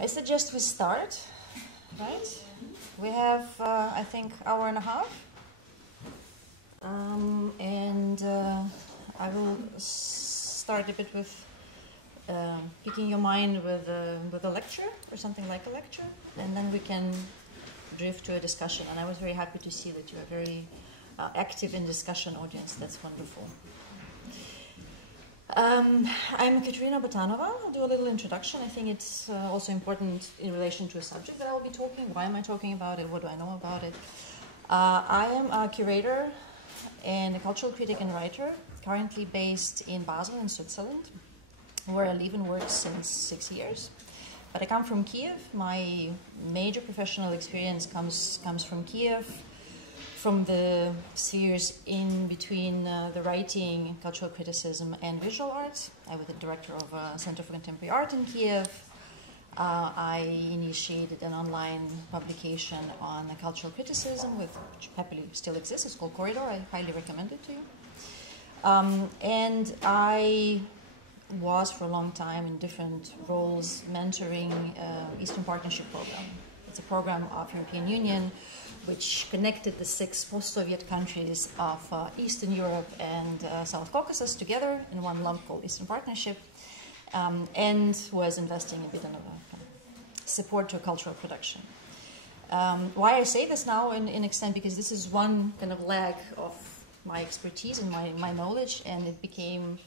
I suggest we start, right? We have, I think, hour and a half. I will start a bit with picking your mind with a lecture or something like a lecture, and then we can drift to a discussion. And I was very happy to see that you are very active in discussion audience. That's wonderful. I'm Kateryna Botanova. I'll do a little introduction. I think it's also important in relation to a subject that I'll be talking. Why am I talking about it? What do I know about it? I am a curator and a cultural critic and writer, currently based in Basel in Switzerland, where I live and work since 6 years. But I come from Kiev. My major professional experience comes from Kiev, from the spheres in between the writing, cultural criticism, and visual arts. I was the director of a Center for Contemporary Art in Kiev. I initiated an online publication on cultural criticism, which happily still exists. It's called Curator. I highly recommend it to you. And I was for a long time in different roles mentoring Eastern Partnership program. It's a program of European Union which connected the 6 post-Soviet countries of Eastern Europe and South Caucasus together in one lump called Eastern Partnership, and was investing a bit in support to cultural production. Why I say this now in extent, because this is one kind of leg of my expertise and my knowledge, and it became,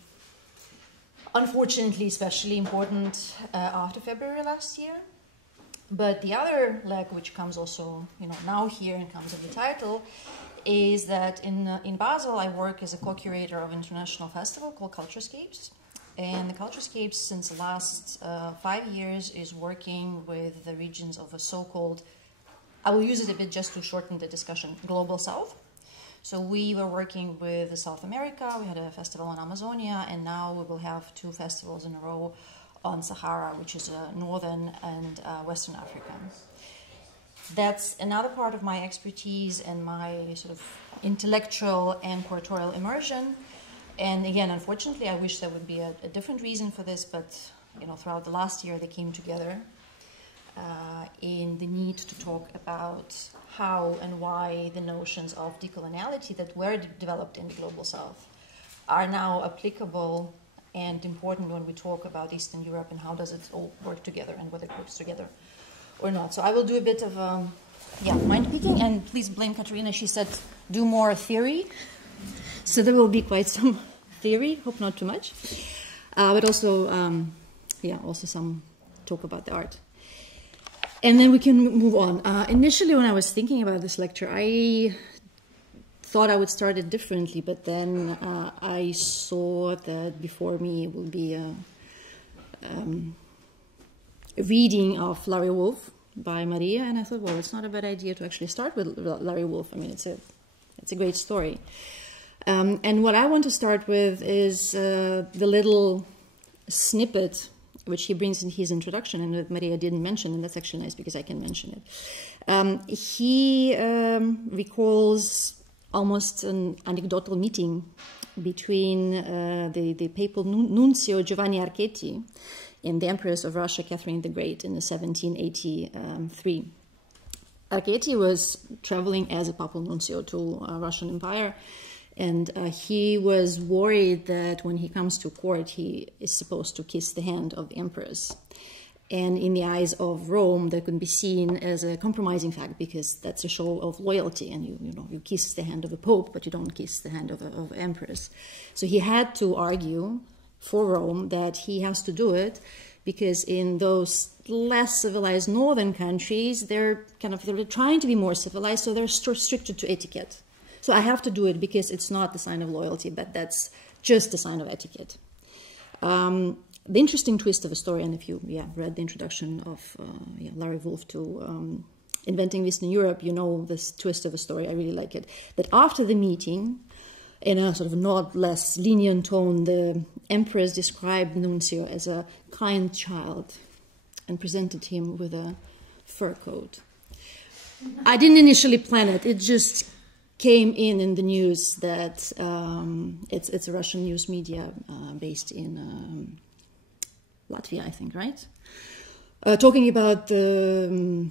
unfortunately, especially important after February last year. But the other leg, which comes also, now here and comes in the title, is that in Basel I work as a co-curator of an international festival called Culturescapes. And the Culturescapes, since the last 5 years, is working with the regions of a so-called, I will use it a bit just to shorten the discussion, Global South. So we were working with South America, we had a festival on Amazonia, and now we will have 2 festivals in a row on Sahara, which is northern and Western Africa. That's another part of my expertise and my sort of intellectual and curatorial immersion. And again, unfortunately, I wish there would be a different reason for this, but throughout the last year they came together in the need to talk about how and why the notions of decoloniality that were developed in the Global South are now applicable and important when we talk about Eastern Europe and how does it all work together and whether it works together or not. So I will do a bit of mind picking, and please blame Kateryna. She said do more theory, so there will be quite some theory. Hope not too much, but also also some talk about the art, and then we can move on. Initially, when I was thinking about this lecture, I thought I would start it differently, but then I saw that before me will be a reading of Larry Wolff by Maria, and I thought, well, it's not a bad idea to actually start with Larry Wolff. I mean, it's a great story. And what I want to start with is the little snippet which he brings in his introduction, and that Maria didn't mention, and that's actually nice because I can mention it. He recalls almost an anecdotal meeting between the papal nuncio Giovanni Archetti and the Empress of Russia, Catherine the Great, in 1783. Archetti was traveling as a papal nuncio to Russian Empire, and he was worried that when he comes to court, he is supposed to kiss the hand of the Empress. And in the eyes of Rome, that could be seen as a compromising fact, because that's a show of loyalty, and you kiss the hand of a pope, but you don't kiss the hand of an empress. So he had to argue for Rome that he has to do it, because in those less civilized northern countries, they're trying to be more civilized, so they're restricted to etiquette. So I have to do it because it's not the sign of loyalty, but that's just a sign of etiquette. The interesting twist of the story, and if you read the introduction of Larry Wolff to Inventing Eastern Europe, you know this twist of the story. I really like it. That after the meeting, in a sort of not less lenient tone, the Empress described Nuncio as a kind child and presented him with a fur coat. I didn't initially plan it. It just came in the news that it's a Russian news media based in Latvia, I think, right? talking about the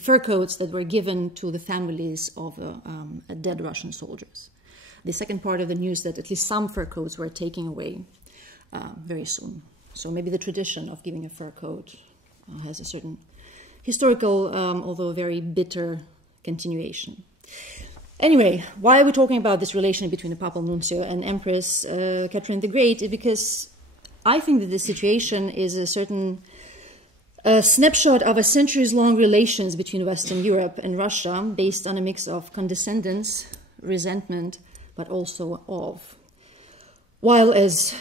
fur coats that were given to the families of dead Russian soldiers. The second part of the news that at least some fur coats were taken away very soon. So maybe the tradition of giving a fur coat has a certain historical, although very bitter continuation. Anyway, why are we talking about this relation between the Papal Nuncio and Empress Catherine the Great? Because I think that this situation is a certain snapshot of a centuries-long relations between Western Europe and Russia based on a mix of condescendence, resentment, but also of. While, as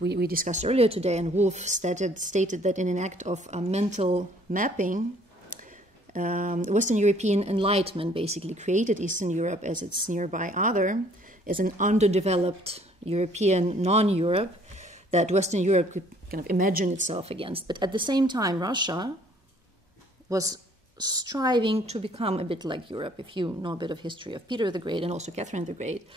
we discussed earlier today, and Wolf stated that in an act of mental mapping, Western European enlightenment basically created Eastern Europe as its nearby other, as an underdeveloped European non-Europe that Western Europe could kind of imagine itself against. But at the same time, Russia was striving to become a bit like Europe. If you know a bit of history of Peter the Great and also Catherine the Great,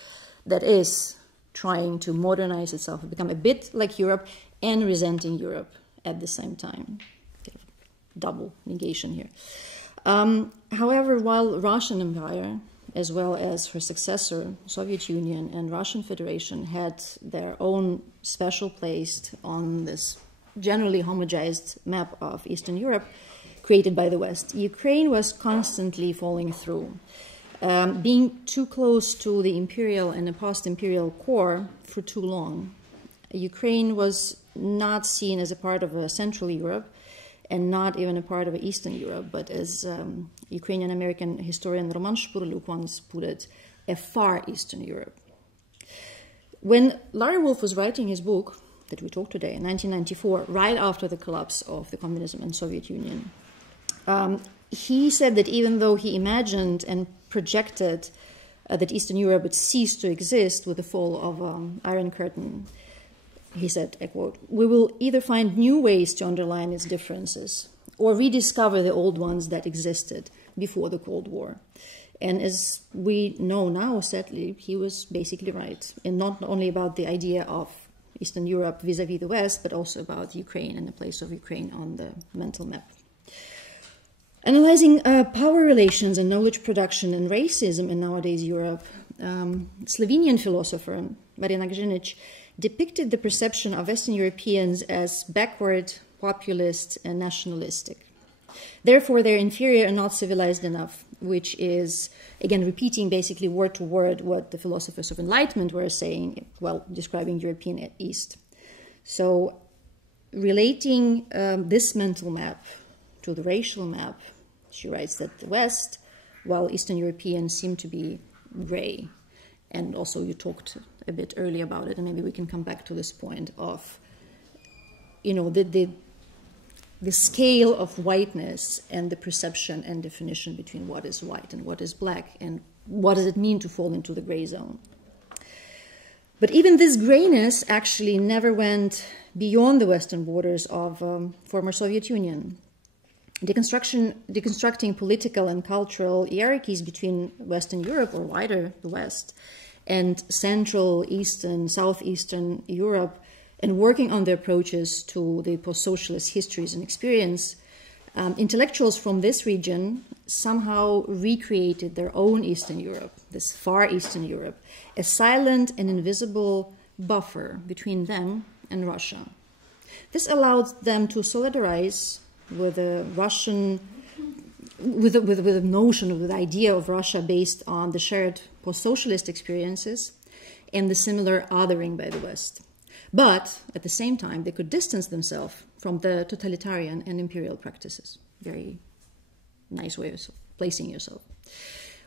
that is trying to modernize itself, become a bit like Europe and resenting Europe at the same time. Kind of double negation here. However, while Russian Empire, as well as her successor, Soviet Union and Russian Federation, had their own special place on this generally homogenized map of Eastern Europe created by the West, Ukraine was constantly falling through. Being too close to the imperial and the post-imperial core for too long. Ukraine was not seen as a part of Central Europe and not even a part of Eastern Europe, but as Ukrainian-American historian Roman Shpurlyuk once put it, a far Eastern Europe. When Larry Wolff was writing his book that we talked today in 1994, right after the collapse of the communism and Soviet Union, he said that even though he imagined and projected that Eastern Europe would cease to exist with the fall of Iron Curtain, he said, I quote, "We will either find new ways to underline its differences or rediscover the old ones that existed before the Cold War." And as we know now, sadly, he was basically right. And not only about the idea of Eastern Europe vis-a-vis the West, but also about Ukraine and the place of Ukraine on the mental map. Analyzing power relations and knowledge production and racism in nowadays Europe, Slovenian philosopher Marina Grzinic depicted the perception of Western Europeans as backward, populist, and nationalistic. Therefore, they're inferior and not civilized enough, which is, again, repeating basically word to word what the philosophers of Enlightenment were saying while describing European East. So, relating this mental map to the racial map, she writes that the West, while Eastern Europeans seem to be gray. And also you talked a bit earlier about it, and maybe we can come back to this point of, you know, the scale of whiteness and the perception and definition between what is white and what is black, and what does it mean to fall into the gray zone. But even this grayness actually never went beyond the western borders of former Soviet Union. Deconstructing political and cultural hierarchies between Western Europe, or wider the West, and Central, Eastern, Southeastern Europe, and working on the approaches to the post-socialist histories and experience, intellectuals from this region somehow recreated their own Eastern Europe, this far Eastern Europe, a silent and invisible buffer between them and Russia. This allowed them to solidarize with the Russian, with the notion, with the idea of Russia based on the shared post-socialist experiences and the similar othering by the West. But at the same time, they could distance themselves from the totalitarian and imperial practices. Very nice way of placing yourself.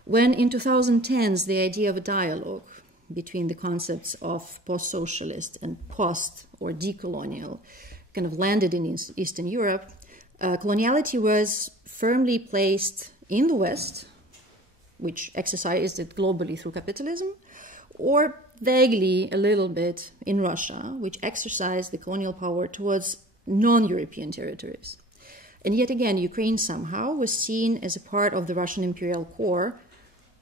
When in 2010s, the idea of a dialogue between the concepts of post-socialist and post or decolonial kind of landed in Eastern Europe, coloniality was firmly placed in the West, which exercised it globally through capitalism, or vaguely a little bit in Russia, which exercised the colonial power towards non-European territories. And yet again, Ukraine somehow was seen as a part of the Russian imperial core,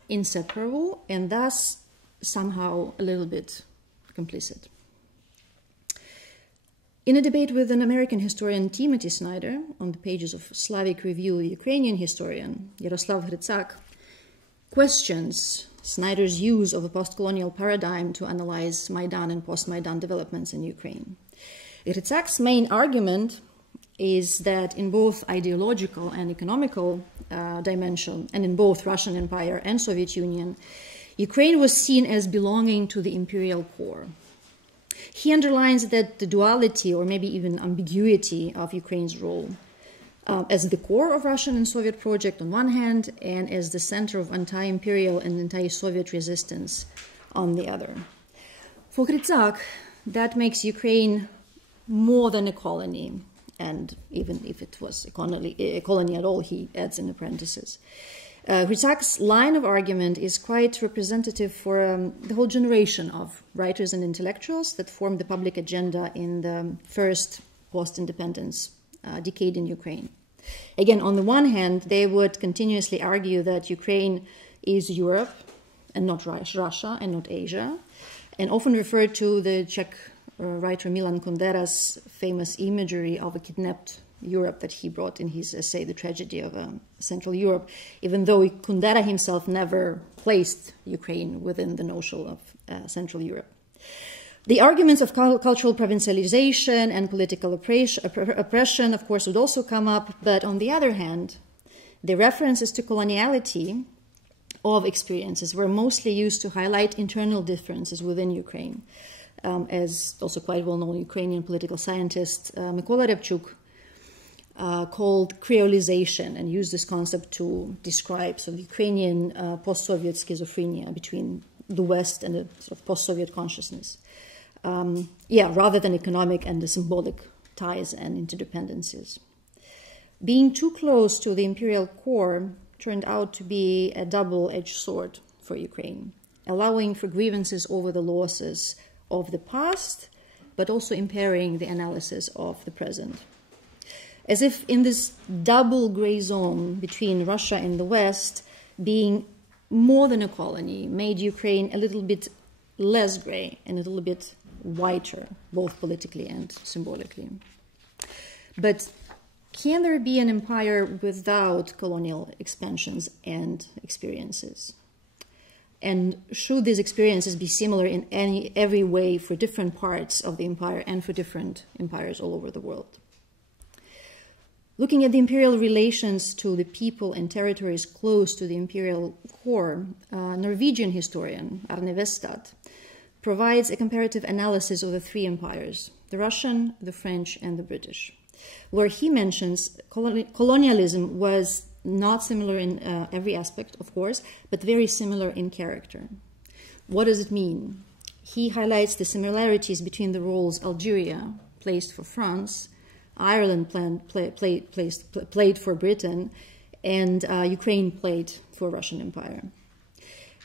inseparable, and thus somehow a little bit complicit. In a debate with an American historian, Timothy Snyder, on the pages of Slavic Review, the Ukrainian historian Yaroslav Hrytsak questions Snyder's use of a post-colonial paradigm to analyze Maidan and post-Maidan developments in Ukraine. Hrytsak's main argument is that in both ideological and economical dimension, and in both Russian Empire and Soviet Union, Ukraine was seen as belonging to the imperial core. He underlines that the duality, or maybe even ambiguity, of Ukraine's role as the core of Russian and Soviet project on one hand, and as the center of anti-imperial and anti-Soviet resistance on the other. For Hrytsak, that makes Ukraine more than a colony, and even if it was a colony at all, he adds in parentheses. Hrytsak's line of argument is quite representative for the whole generation of writers and intellectuals that formed the public agenda in the first post-independence decade in Ukraine. Again, on the one hand, they would continuously argue that Ukraine is Europe and not Russia and not Asia, and often refer to the Czech writer Milan Kundera's famous imagery of a kidnapped Europe that he brought in his essay, The Tragedy of Central Europe, even though Kundera himself never placed Ukraine within the notion of Central Europe. The arguments of cultural provincialization and political oppression, of course, would also come up, but on the other hand, the references to coloniality of experiences were mostly used to highlight internal differences within Ukraine. As also quite well-known Ukrainian political scientist Mykola Repchuk called creolization, and used this concept to describe sort of Ukrainian post-Soviet schizophrenia between the West and the sort of post-Soviet consciousness. Rather than economic and the symbolic ties and interdependencies. Being too close to the imperial core turned out to be a double-edged sword for Ukraine, allowing for grievances over the losses of the past, but also impairing the analysis of the present. As if in this double gray zone between Russia and the West, being more than a colony made Ukraine a little bit less gray and a little bit whiter, both politically and symbolically. But can there be an empire without colonial expansions and experiences? And should these experiences be similar in every way for different parts of the empire and for different empires all over the world? Looking at the imperial relations to the people and territories close to the imperial core, Norwegian historian Arne Westad provides a comparative analysis of the three empires, the Russian, the French, and the British, where he mentions colonialism was not similar in every aspect, of course, but very similar in character. What does it mean? He highlights the similarities between the roles Algeria placed for France, Ireland played for Britain, and Ukraine played for Russian Empire.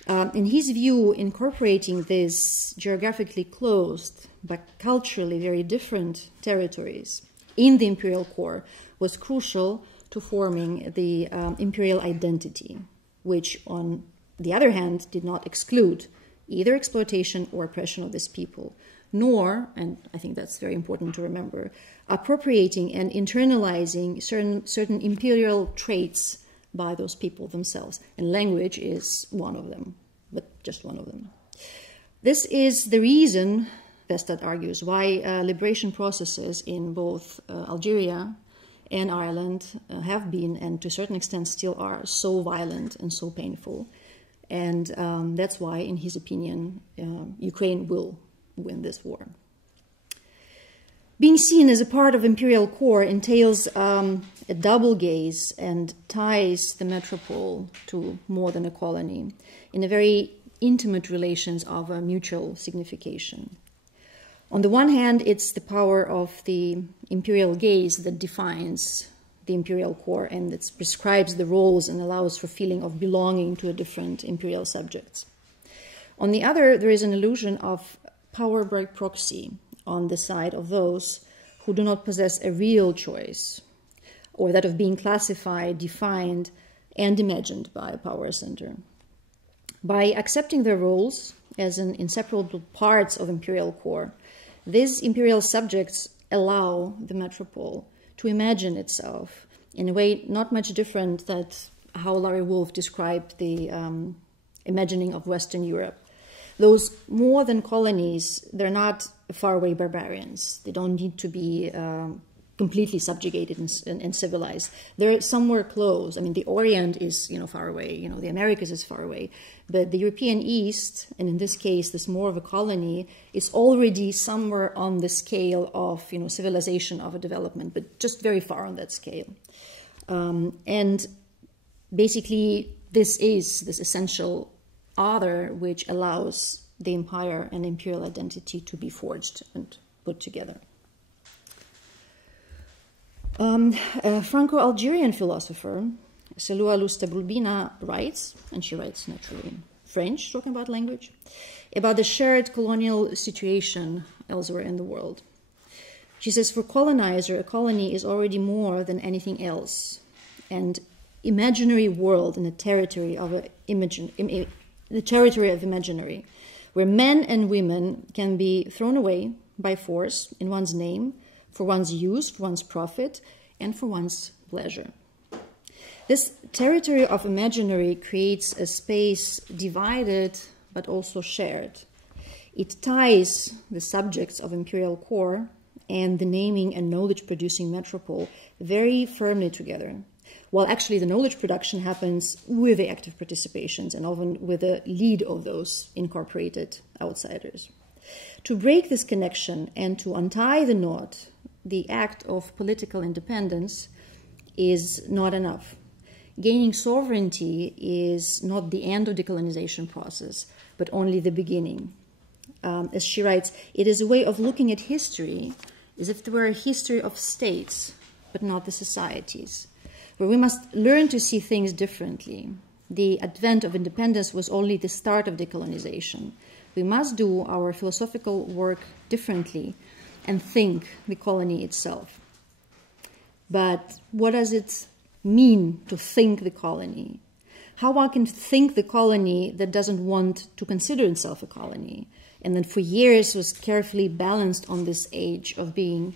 In his view, incorporating these geographically closed but culturally very different territories in the imperial core was crucial to forming the imperial identity, which, on the other hand, did not exclude either exploitation or oppression of these people, nor, and I think that's very important to remember, appropriating and internalizing certain imperial traits by those people themselves. And language is one of them, but just one of them. This is the reason, Westad argues, why liberation processes in both Algeria and Ireland have been, and to a certain extent still are, so violent and so painful. And that's why, in his opinion, Ukraine will win this war. Being seen as a part of imperial core entails a double gaze and ties the metropole to more than a colony in a very intimate relations of a mutual signification. On the one hand, it's the power of the imperial gaze that defines the imperial core and that prescribes the roles and allows for feeling of belonging to a different imperial subjects. On the other, there is an illusion of power by proxy on the side of those who do not possess a real choice, or that of being classified, defined, and imagined by a power center. By accepting their roles as an inseparable parts of imperial core, these imperial subjects allow the metropole to imagine itself in a way not much different than how Larry Wolff described the imagining of Western Europe. Those more than colonies, they're not faraway barbarians. They don't need to be completely subjugated and civilized. They're somewhere close. I mean, the Orient is, far away. The Americas is far away. But the European East, and in this case, this more of a colony, is already somewhere on the scale of, civilization, of a development, but just very far on that scale. And basically, this is this essential other which allows the empire and imperial identity to be forged and put together. A Franco-Algerian philosopher, Selua Lustabulbina, writes, and she writes naturally in French, talking about language, about the shared colonial situation elsewhere in the world. She says, for colonizer, a colony is already more than anything else, and imaginary world in the territory of imaginary, where men and women can be thrown away by force in one's name, for one's use, for one's profit, and for one's pleasure. This territory of imaginary creates a space divided but also shared. It ties the subjects of imperial core and the naming and knowledge-producing metropole very firmly together, while actually the knowledge production happens with the active participations and often with the lead of those incorporated outsiders. To break this connection and to untie the knot, the act of political independence is not enough. Gaining sovereignty is not the end of the decolonization process, but only the beginning. As she writes, it is a way of looking at history as if there were a history of states, but not the societies, where we must learn to see things differently. The advent of independence was only the start of decolonization. We must do our philosophical work differently and think the colony itself. But what does it mean to think the colony? How one can think the colony that doesn't want to consider itself a colony, and then for years was carefully balanced on this edge of being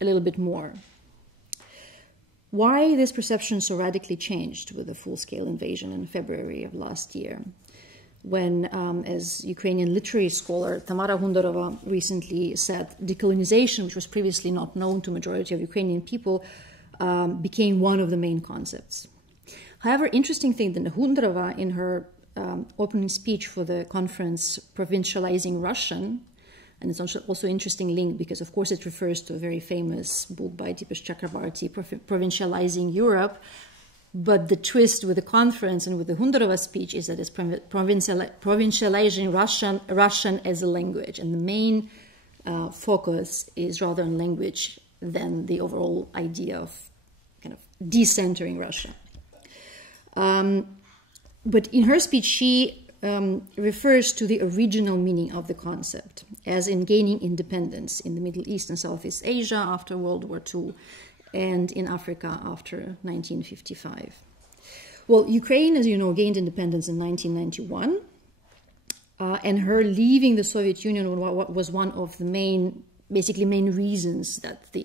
a little bit more? Why this perception so radically changed with the full-scale invasion in February of last year, when, as Ukrainian literary scholar Tamara Hundarova recently said, decolonization, which was previously not known to majority of Ukrainian people, became one of the main concepts. However, interesting thing that Hundarova, in her opening speech for the conference Provincializing Russian, and it's also an interesting link because, of course, it refers to a very famous book by Dipesh Chakrabarty, Provincializing Europe. But the twist with the conference and with the Hundarova speech is that it's provincializing Russian as a language. And the main focus is rather on language than the overall idea of kind of decentering Russia. But in her speech, she refers to the original meaning of the concept, as in gaining independence in the Middle East and Southeast Asia after World War II, and in Africa after 1955. Well, Ukraine, as you know, gained independence in 1991, and her leaving the Soviet Union was one of the main reasons that the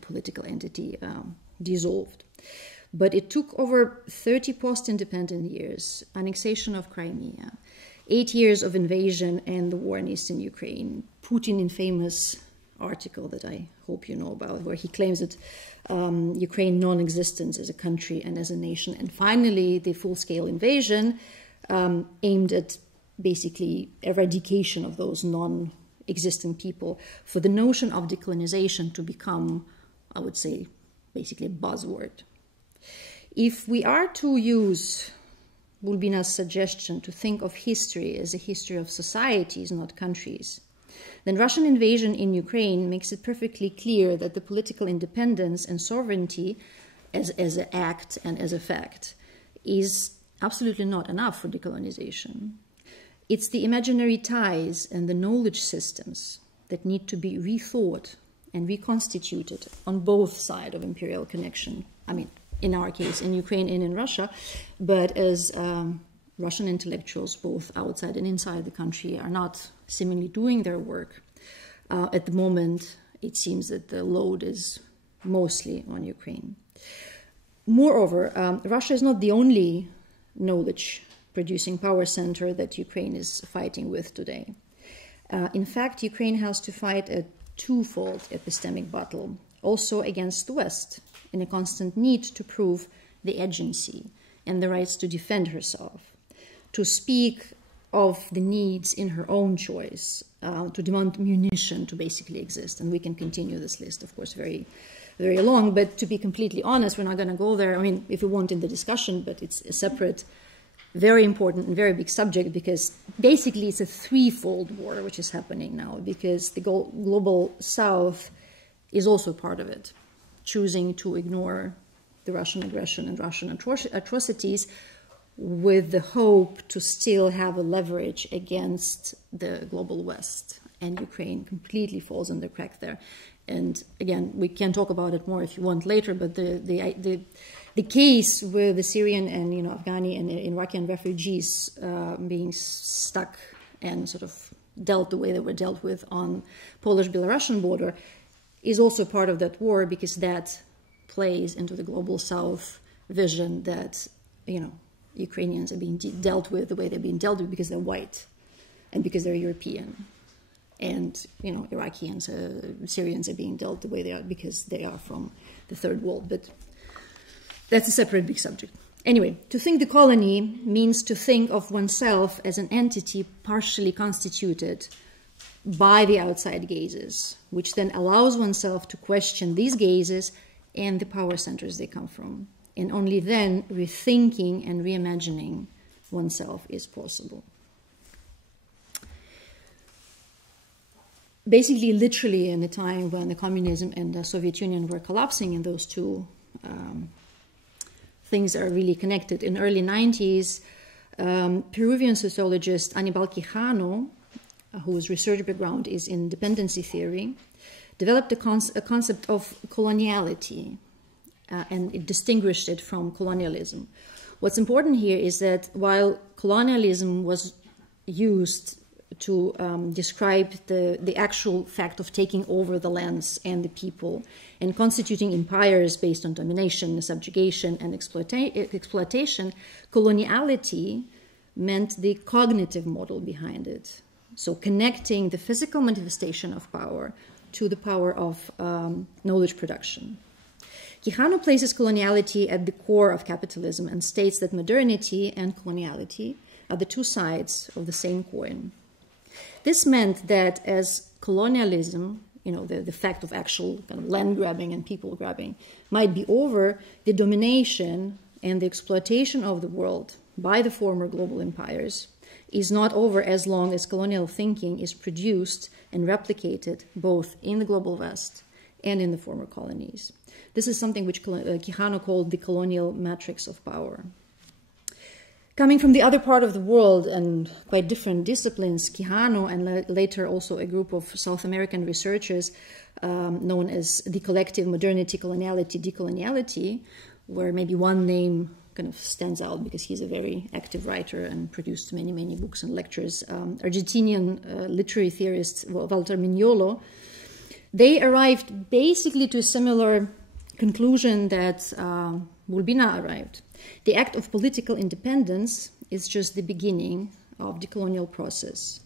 political entity, dissolved. But it took over 30 post-independent years, annexation of Crimea, 8 years of invasion and the war in eastern Ukraine, Putin in famous article that I hope you know about, where he claims that Ukraine non-existence as a country and as a nation. And finally, the full-scale invasion aimed at basically eradication of those non-existent people, for the notion of decolonization to become, I would say, basically a buzzword. If we are to use Bulbina's suggestion to think of history as a history of societies, not countries, then Russian invasion in Ukraine makes it perfectly clear that the political independence and sovereignty as an act and as a fact is absolutely not enough for decolonization. It's the imaginary ties and the knowledge systems that need to be rethought and reconstituted on both sides of imperial connection. I mean, in our case, in Ukraine and in Russia, but as Russian intellectuals, both outside and inside the country, are not seemingly doing their work at the moment it seems that the load is mostly on Ukraine. Moreover, Russia is not the only knowledge-producing power center that Ukraine is fighting with today. In fact, Ukraine has to fight a twofold epistemic battle, also against the West, in a constant need to prove the agency and the rights to defend herself, to speak of the needs in her own choice, to demand munition to basically exist. And we can continue this list, of course, very, very long. But to be completely honest, we're not going to go there. I mean, if we want in the discussion, but it's a separate, very important and very big subject, because basically it's a threefold war which is happening now, because the global South is also part of it, choosing to ignore the Russian aggression and Russian atrocities with the hope to still have a leverage against the global West. And Ukraine completely falls in the crack there. And again, we can talk about it more if you want later, but the case with the Syrian and Afghani and Iraqi refugees being stuck and sort of dealt the way they were dealt with on Polish-Belarusian border is also part of that war, because that plays into the global South vision that Ukrainians are being dealt with the way they're being dealt with because they're white and because they're European. And, Iraqis, Syrians are being dealt the way they are because they are from the third world. But that's a separate big subject. Anyway, to think the colony means to think of oneself as an entity partially constituted by the outside gazes, which then allows oneself to question these gazes and the power centers they come from. And only then rethinking and reimagining oneself is possible. Basically, literally in the time when the communism and the Soviet Union were collapsing, and those two things are really connected. In the early 90s, Peruvian sociologist Aníbal Quijano, whose research background is in dependency theory, developed a concept of coloniality, and it distinguished it from colonialism. What's important here is that while colonialism was used to describe the actual fact of taking over the lands and the people and constituting empires based on domination, subjugation, and exploitation, coloniality meant the cognitive model behind it. So connecting the physical manifestation of power to the power of knowledge production. Quijano places coloniality at the core of capitalism and states that modernity and coloniality are the two sides of the same coin. This meant that as colonialism, the fact of actual kind of land grabbing and people grabbing might be over, the domination and the exploitation of the world by the former global empires is not over as long as colonial thinking is produced and replicated both in the global West and in the former colonies. This is something which Quijano called the colonial matrix of power. Coming from the other part of the world and quite different disciplines, Quijano and later also a group of South American researchers known as the collective modernity, coloniality, decoloniality, where maybe one name kind of stands out because he's a very active writer and produced many, many books and lectures. Argentinian literary theorist Walter Mignolo, they arrived basically to a similar conclusion that Bulbina arrived. The act of political independence is just the beginning of the colonial process.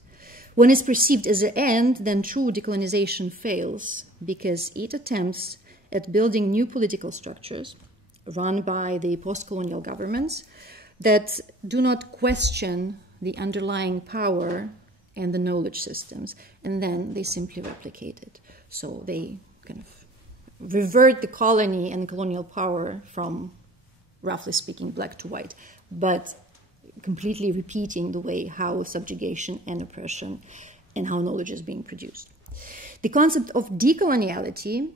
When it's perceived as an end, then true decolonization fails because it attempts at building new political structures run by the post-colonial governments that do not question the underlying power and the knowledge systems, and then they simply replicate it. So they kind of revert the colony and colonial power from, roughly speaking, black to white, but completely repeating the way how subjugation and oppression and how knowledge is being produced. The concept of decoloniality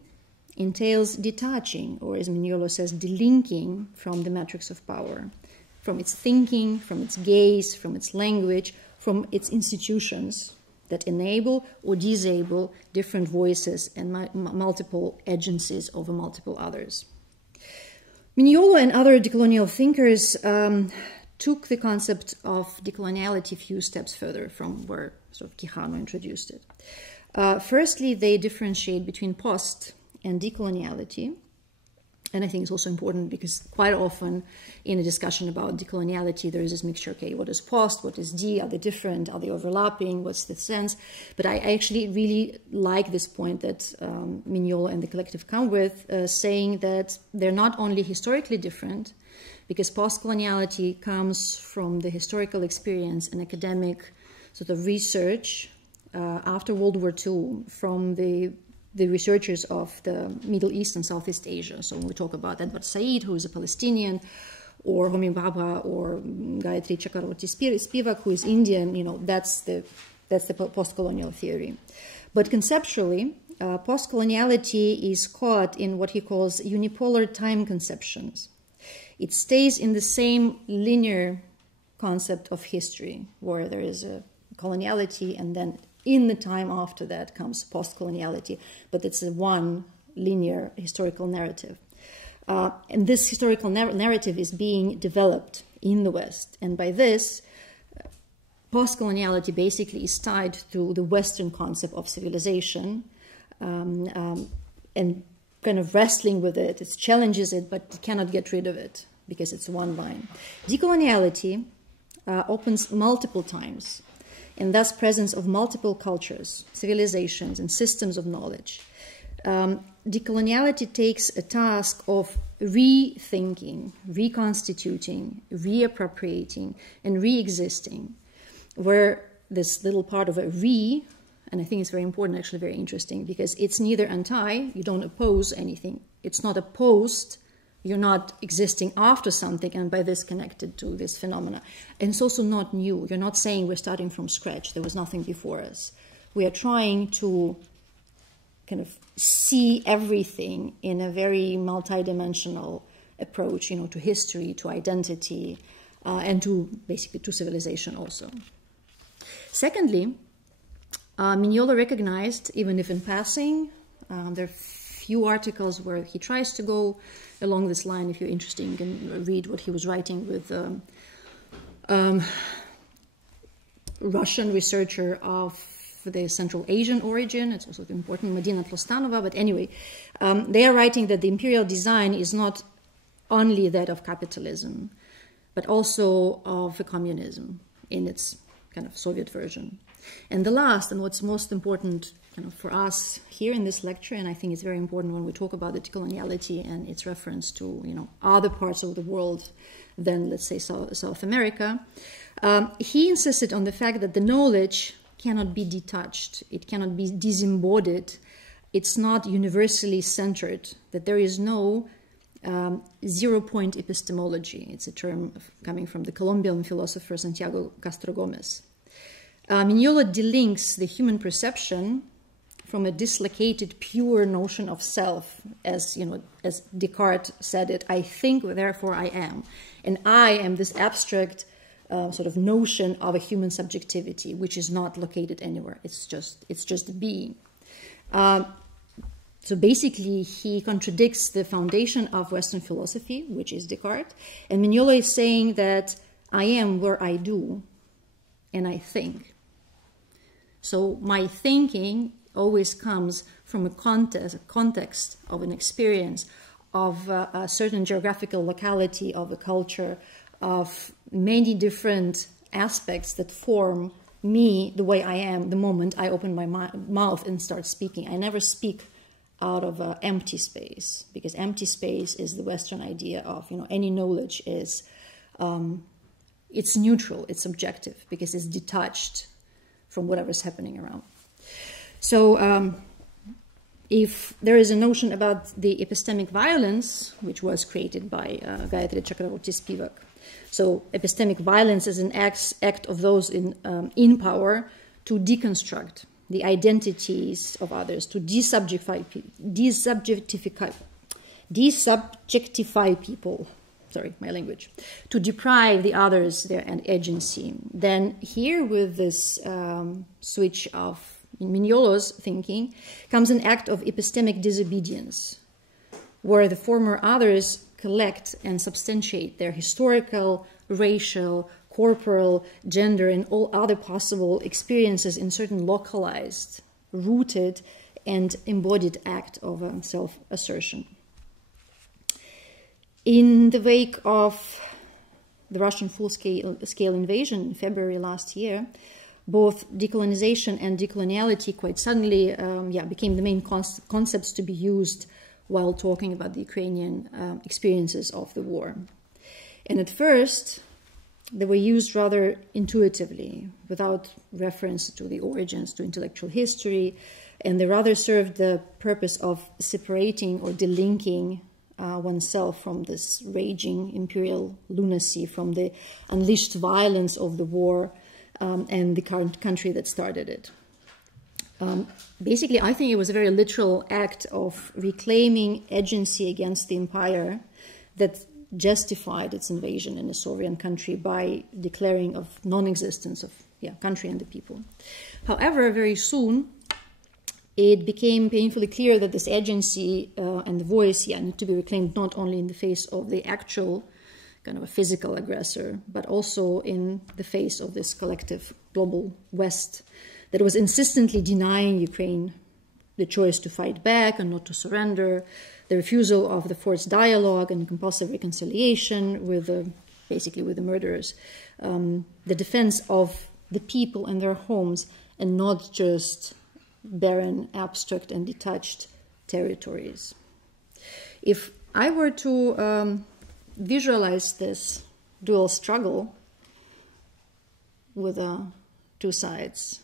entails detaching, or as Mignolo says, delinking from the matrix of power, from its thinking, from its gaze, from its language, from its institutions that enable or disable different voices and multiple agencies over multiple others. Mignolo and other decolonial thinkers took the concept of decoloniality a few steps further from where sort of Quijano introduced it. Firstly, they differentiate between post and decoloniality. And I think it's also important because quite often in a discussion about decoloniality, there is this mixture, okay, what is post, what is de, are they different, are they overlapping, what's the sense? But I actually really like this point that Mignolo and the collective come with, saying that they're not only historically different, because post-coloniality comes from the historical experience and academic sort of research after World War II from the researchers of the Middle East and Southeast Asia. So when we talk about Edward Said, who is a Palestinian, or Homi Bhabha, or Gayatri Chakravarti Spivak, who is Indian, you know, that's the post-colonial theory. But conceptually, post-coloniality is caught in what he calls unipolar time conceptions. It stays in the same linear concept of history, where there is a coloniality and then in the time after that comes post-coloniality, but it's a one linear historical narrative. And this historical narrative is being developed in the West. And by this, post-coloniality basically is tied to the Western concept of civilization and kind of wrestling with it. It challenges it, but it cannot get rid of it because it's one line. Decoloniality opens multiple times, and thus presence of multiple cultures, civilizations, and systems of knowledge. Decoloniality takes a task of rethinking, reconstituting, reappropriating, and re-existing, where this little part of a re, and I think it's very important, actually very interesting, because it's neither anti, you don't oppose anything, it's not opposed, you're not existing after something and by this connected to this phenomena. And it's also not new. You're not saying we're starting from scratch. There was nothing before us. We are trying to kind of see everything in a very multidimensional approach, you know, to history, to identity, and to basically to civilization also. Secondly, Mignolo recognized, even if in passing, there are few articles where he tries to go along this line. If you're interested, you can read what he was writing with Russian researcher of the Central Asian origin. It's also important, Madina Tlostanova. But anyway, they are writing that the imperial design is not only that of capitalism, but also of communism in its kind of Soviet version. And the last, and what's most important kind of for us here in this lecture, and I think it's very important when we talk about the decoloniality and its reference to, you know, other parts of the world than, let's say, South America, he insisted on the fact that the knowledge cannot be detached, it cannot be disembodied, it's not universally centered, that there is no zero-point epistemology. It's a term coming from the Colombian philosopher Santiago Castro Gomez. Mignolo delinks the human perception from a dislocated, pure notion of self, as, you know, as Descartes said it, I think, therefore I am. And I am this abstract sort of notion of a human subjectivity, which is not located anywhere. It's just being. So basically, he contradicts the foundation of Western philosophy, which is Descartes. And Mignolo is saying that I am where I do, and I think. So my thinking always comes from a context of an experience, of a certain geographical locality, of a culture, of many different aspects that form me the way I am the moment I open my mouth and start speaking. I never speak out of an empty space, because empty space is the Western idea of, you know, any knowledge is, it's neutral, it's subjective, because it's detached from whatever's happening around. So if there is a notion about the epistemic violence, which was created by Gayatri Chakravarti Spivak, so epistemic violence is an act of those in power to deconstruct the identities of others, to desubjectify people, sorry, my language, to deprive the others their agency. Then here with this switch of Mignolo's thinking comes an act of epistemic disobedience, where the former others collect and substantiate their historical, racial, corporal, gender, and all other possible experiences in certain localized rooted and embodied act of self-assertion. In the wake of the Russian full-scale invasion in February last year, both decolonization and decoloniality quite suddenly became the main concepts to be used while talking about the Ukrainian experiences of the war. And at first, they were used rather intuitively, without reference to the origins, to intellectual history, and they rather served the purpose of separating or delinking oneself from this raging imperial lunacy, from the unleashed violence of the war and the current country that started it. Basically, I think it was a very literal act of reclaiming agency against the empire that justified its invasion in a Soviet country by declaring of non-existence of country and the people. However, very soon, it became painfully clear that this agency and the voice need to be reclaimed not only in the face of the actual kind of a physical aggressor, but also in the face of this collective global West that was insistently denying Ukraine the choice to fight back and not to surrender, the refusal of the forced dialogue and compulsive reconciliation with basically with the murderers, the defense of the people and their homes, and not just barren, abstract, and detached territories. If I were to visualize this dual struggle with two sides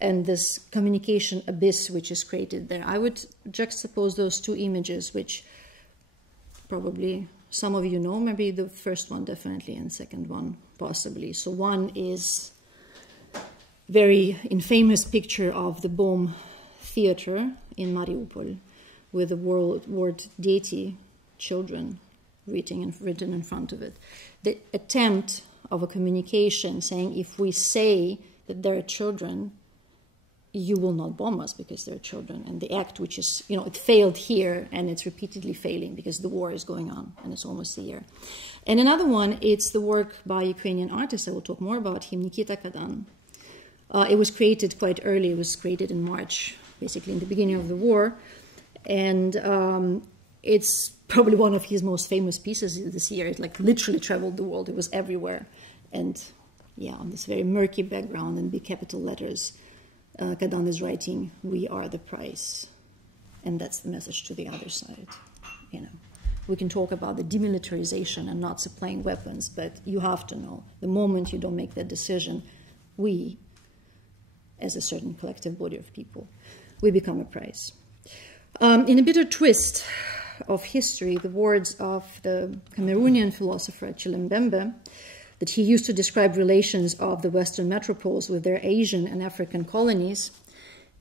and this communication abyss which is created there, I would juxtapose those two images, which probably some of you know, maybe the first one definitely and the second one possibly. So one is very infamous picture of the bomb theater in Mariupol with the word deity, children, written in front of it. The attempt of a communication saying, if we say that there are children, you will not bomb us because there are children. And the act, which is, it failed here and it's repeatedly failing because the war is going on and it's almost a year. And another one, it's the work by Ukrainian artist, I will talk more about him, Nikita Kadan. It was created quite early. It was created in March, basically in the beginning of the war. And it's probably one of his most famous pieces this year. It literally traveled the world. It was everywhere. And on this very murky background in big capital letters, Kadan is writing, "We are the price." And that's the message to the other side. We can talk about the demilitarization and not supplying weapons, but you have to know, the moment you don't make that decision, we, as a certain collective body of people, we become a price. In a bitter twist of history, the words of the Cameroonian philosopher Chilembembe, that he used to describe relations of the Western metropoles with their Asian and African colonies,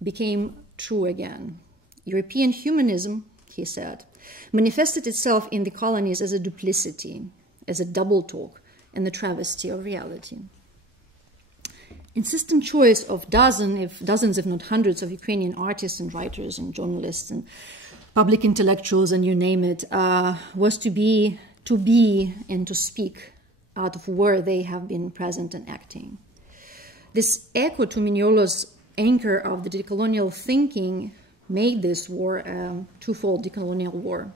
became true again. European humanism, he said, manifested itself in the colonies as a duplicity, as a double talk, and the travesty of reality. Insistent choice of dozens, if not hundreds, of Ukrainian artists and writers and journalists and public intellectuals and you name it, was to be and to speak out of where they have been present and acting. This echo to Mignolo's anchor of the decolonial thinking made this war a twofold decolonial war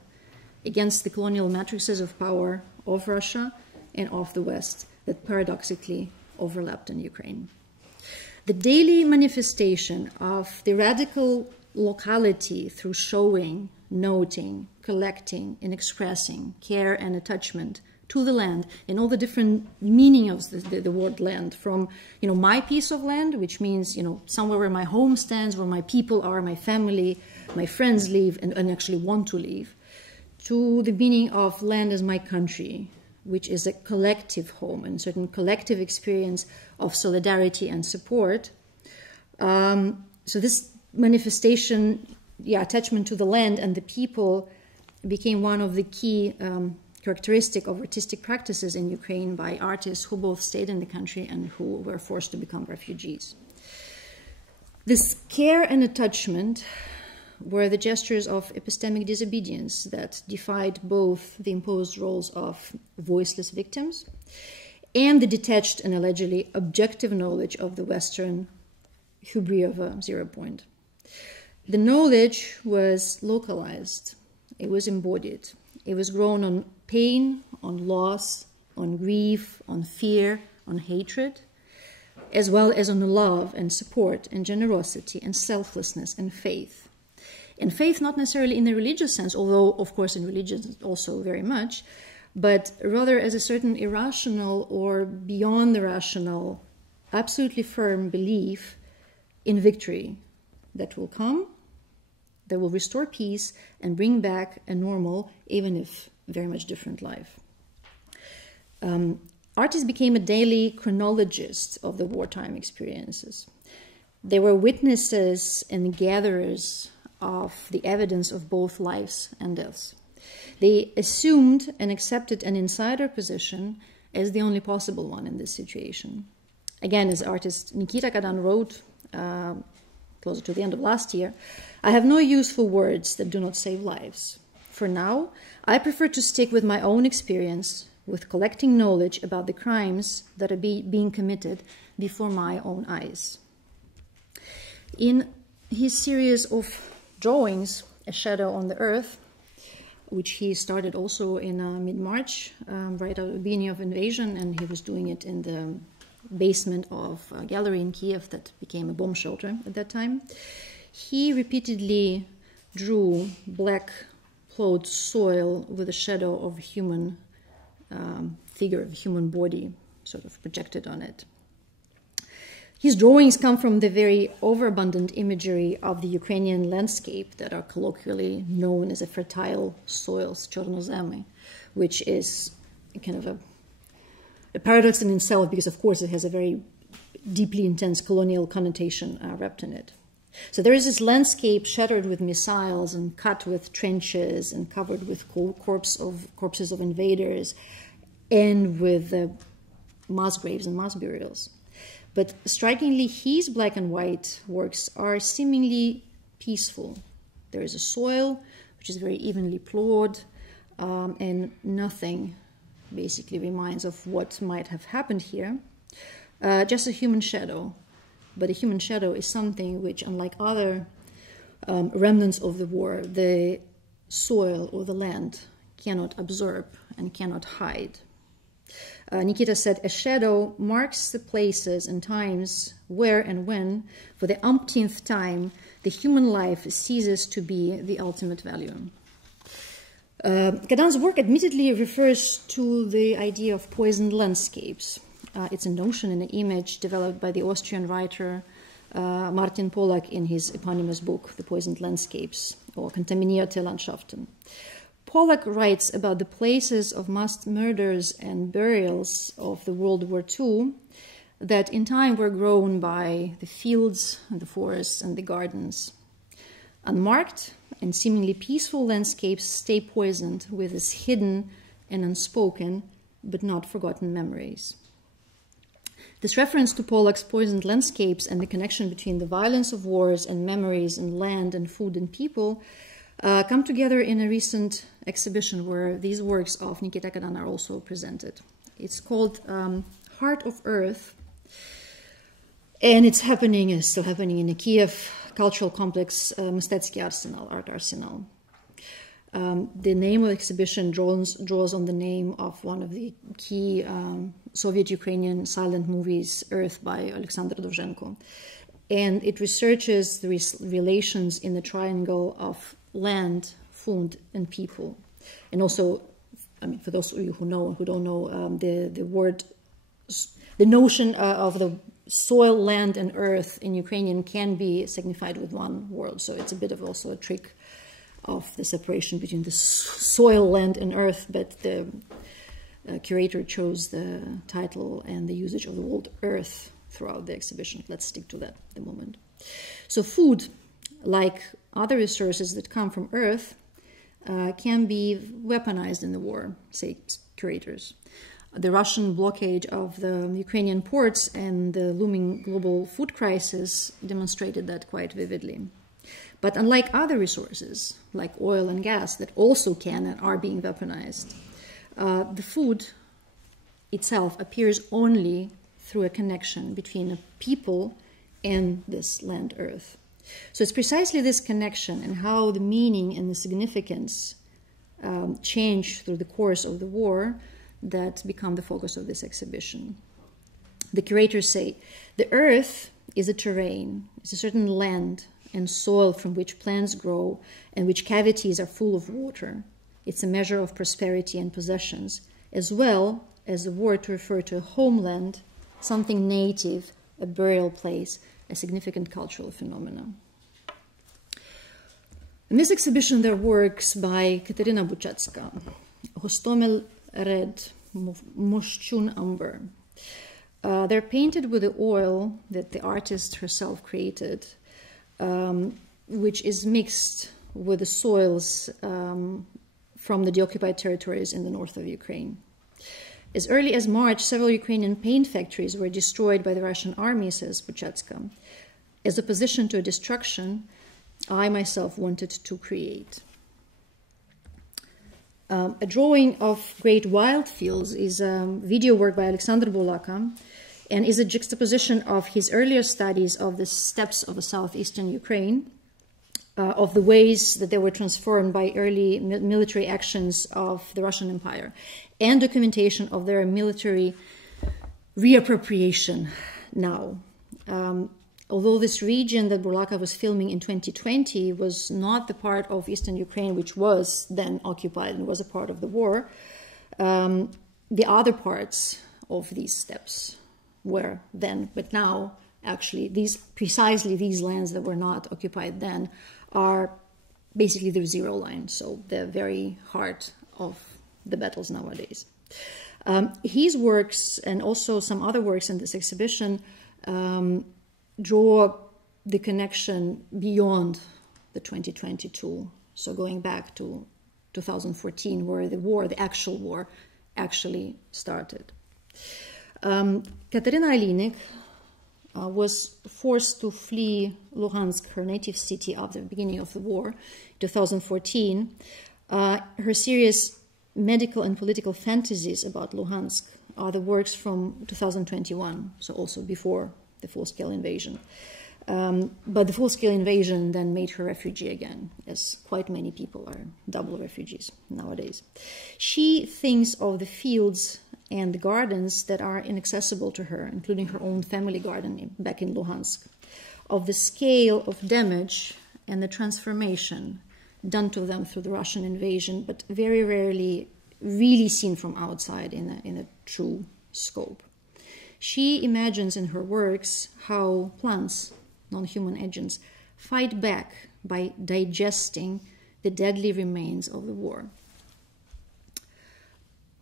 against the colonial matrices of power of Russia and of the West that paradoxically overlapped in Ukraine. The daily manifestation of the radical locality through showing, noting, collecting, and expressing care and attachment to the land and all the different meaning of the word land, from my piece of land, which means somewhere where my home stands, where my people are, my family, my friends live and actually want to live, to the meaning of land as my country, which is a collective home and certain collective experience of solidarity and support. So this manifestation, attachment to the land and the people, became one of the key characteristic of artistic practices in Ukraine by artists who both stayed in the country and who were forced to become refugees. This care and attachment were the gestures of epistemic disobedience that defied both the imposed roles of voiceless victims and the detached and allegedly objective knowledge of the Western hubris of a 0 point. The knowledge was localized. It was embodied. It was grown on pain, on loss, on grief, on fear, on hatred, as well as on love and support and generosity and selflessness and faith. And faith not necessarily in the religious sense, although of course in religion also very much, but rather as a certain irrational or beyond the rational, absolutely firm belief in victory that will come, that will restore peace and bring back a normal, even if very much different life. Artists became a daily chronologist of the wartime experiences. They were witnesses and gatherers of the evidence of both lives and deaths. They assumed and accepted an insider position as the only possible one in this situation. Again, as artist Nikita Kadan wrote closer to the end of last year, "I have no use for words that do not save lives. For now, I prefer to stick with my own experience, with collecting knowledge about the crimes that are being committed before my own eyes." In his series of drawings, A Shadow on the Earth, which he started also in mid-March, right at the beginning of invasion, and he was doing it in the basement of a gallery in Kiev that became a bomb shelter at that time. He repeatedly drew black plowed soil with a shadow of a human figure, of a human body, sort of projected on it. His drawings come from the very overabundant imagery of the Ukrainian landscape that are colloquially known as a fertile soils, chornozemy, which is kind of a paradox in itself because, of course, it has a very deeply intense colonial connotation wrapped in it. So there is this landscape shattered with missiles and cut with trenches and covered with corpses of invaders and with mass graves and mass burials. But strikingly, his black and white works are seemingly peaceful. There is a soil which is very evenly plowed, and nothing basically reminds of what might have happened here. Just a human shadow. But a human shadow is something which, unlike other remnants of the war, the soil or the land cannot absorb and cannot hide. Nikita said, "A shadow marks the places and times where and when, for the umpteenth time, the human life ceases to be the ultimate value." Kadan's work admittedly refers to the idea of poisoned landscapes. It's a notion and an image developed by the Austrian writer Martin Pollack in his eponymous book, The Poisoned Landscapes, or Kontaminierte Landschaften. Pollack writes about the places of mass murders and burials of the World War II that in time were grown by the fields and the forests and the gardens. Unmarked and seemingly peaceful landscapes stay poisoned with its hidden and unspoken but not forgotten memories. This reference to Pollack's poisoned landscapes and the connection between the violence of wars and memories and land and food and people come together in a recent exhibition where these works of Nikita Kadan are also presented. It's called Heart of Earth, and it's still happening in the Kiev cultural complex, Mstetsky Arsenal, Art Arsenal. The name of the exhibition draws on the name of one of the key Soviet-Ukrainian silent movies, Earth by Alexander Dovzhenko. And it researches the relations in the triangle of land, food, and people. And also, I mean, for those of you who know and who don't know, the notion of the soil, land, and earth in Ukrainian can be signified with one word. So it's a bit of also a trick of the separation between the soil, land, and earth, but the curator chose the title and the usage of the word earth throughout the exhibition. Let's stick to that at the moment. So food, like other resources that come from earth, can be weaponized in the war, say curators. The Russian blockade of the Ukrainian ports and the looming global food crisis demonstrated that quite vividly. But unlike other resources, like oil and gas, that also can and are being weaponized, the food itself appears only through a connection between a people and this land earth. So it's precisely this connection and how the meaning and the significance change through the course of the war that become the focus of this exhibition. The curators say, the earth is a terrain, it's a certain land and soil from which plants grow and which cavities are full of water. It's a measure of prosperity and possessions, as well as a word to refer to a homeland, something native, a burial place, a significant cultural phenomenon. In this exhibition, there are works by Kateryna Botanova, Hostomel Red, Moshchun Amber. They're painted with the oil that the artist herself created, which is mixed with the soils from the deoccupied territories in the north of Ukraine. As early as March, several Ukrainian paint factories were destroyed by the Russian army, says Botanova. As opposition to a destruction I myself wanted to create. A drawing of great wild fields is a video work by Alexander Bulaka and is a juxtaposition of his earlier studies of the steppes of the southeastern Ukraine, of the ways that they were transformed by early military actions of the Russian Empire, and documentation of their military reappropriation now. Although this region that Burlaka was filming in 2020 was not the part of eastern Ukraine which was then occupied and was a part of the war, the other parts of these steppes were then, but now actually precisely these lands that were not occupied then are basically the zero line, so the very heart of the battles nowadays. His works and also some other works in this exhibition draw the connection beyond the 2022, so going back to 2014, where the war, the actual war, actually started. Kateryna Alinik was forced to flee Luhansk, her native city, after the beginning of the war, 2014. Her serious medical and political fantasies about Luhansk are the works from 2021, so also before the full-scale invasion. But the full-scale invasion then made her refugee again, as quite many people are double refugees nowadays. She thinks of the fields and the gardens that are inaccessible to her, including her own family garden back in Luhansk, of the scale of damage and the transformation done to them through the Russian invasion, but very rarely really seen from outside in a true scope. She imagines in her works how plants, non-human agents, fight back by digesting the deadly remains of the war.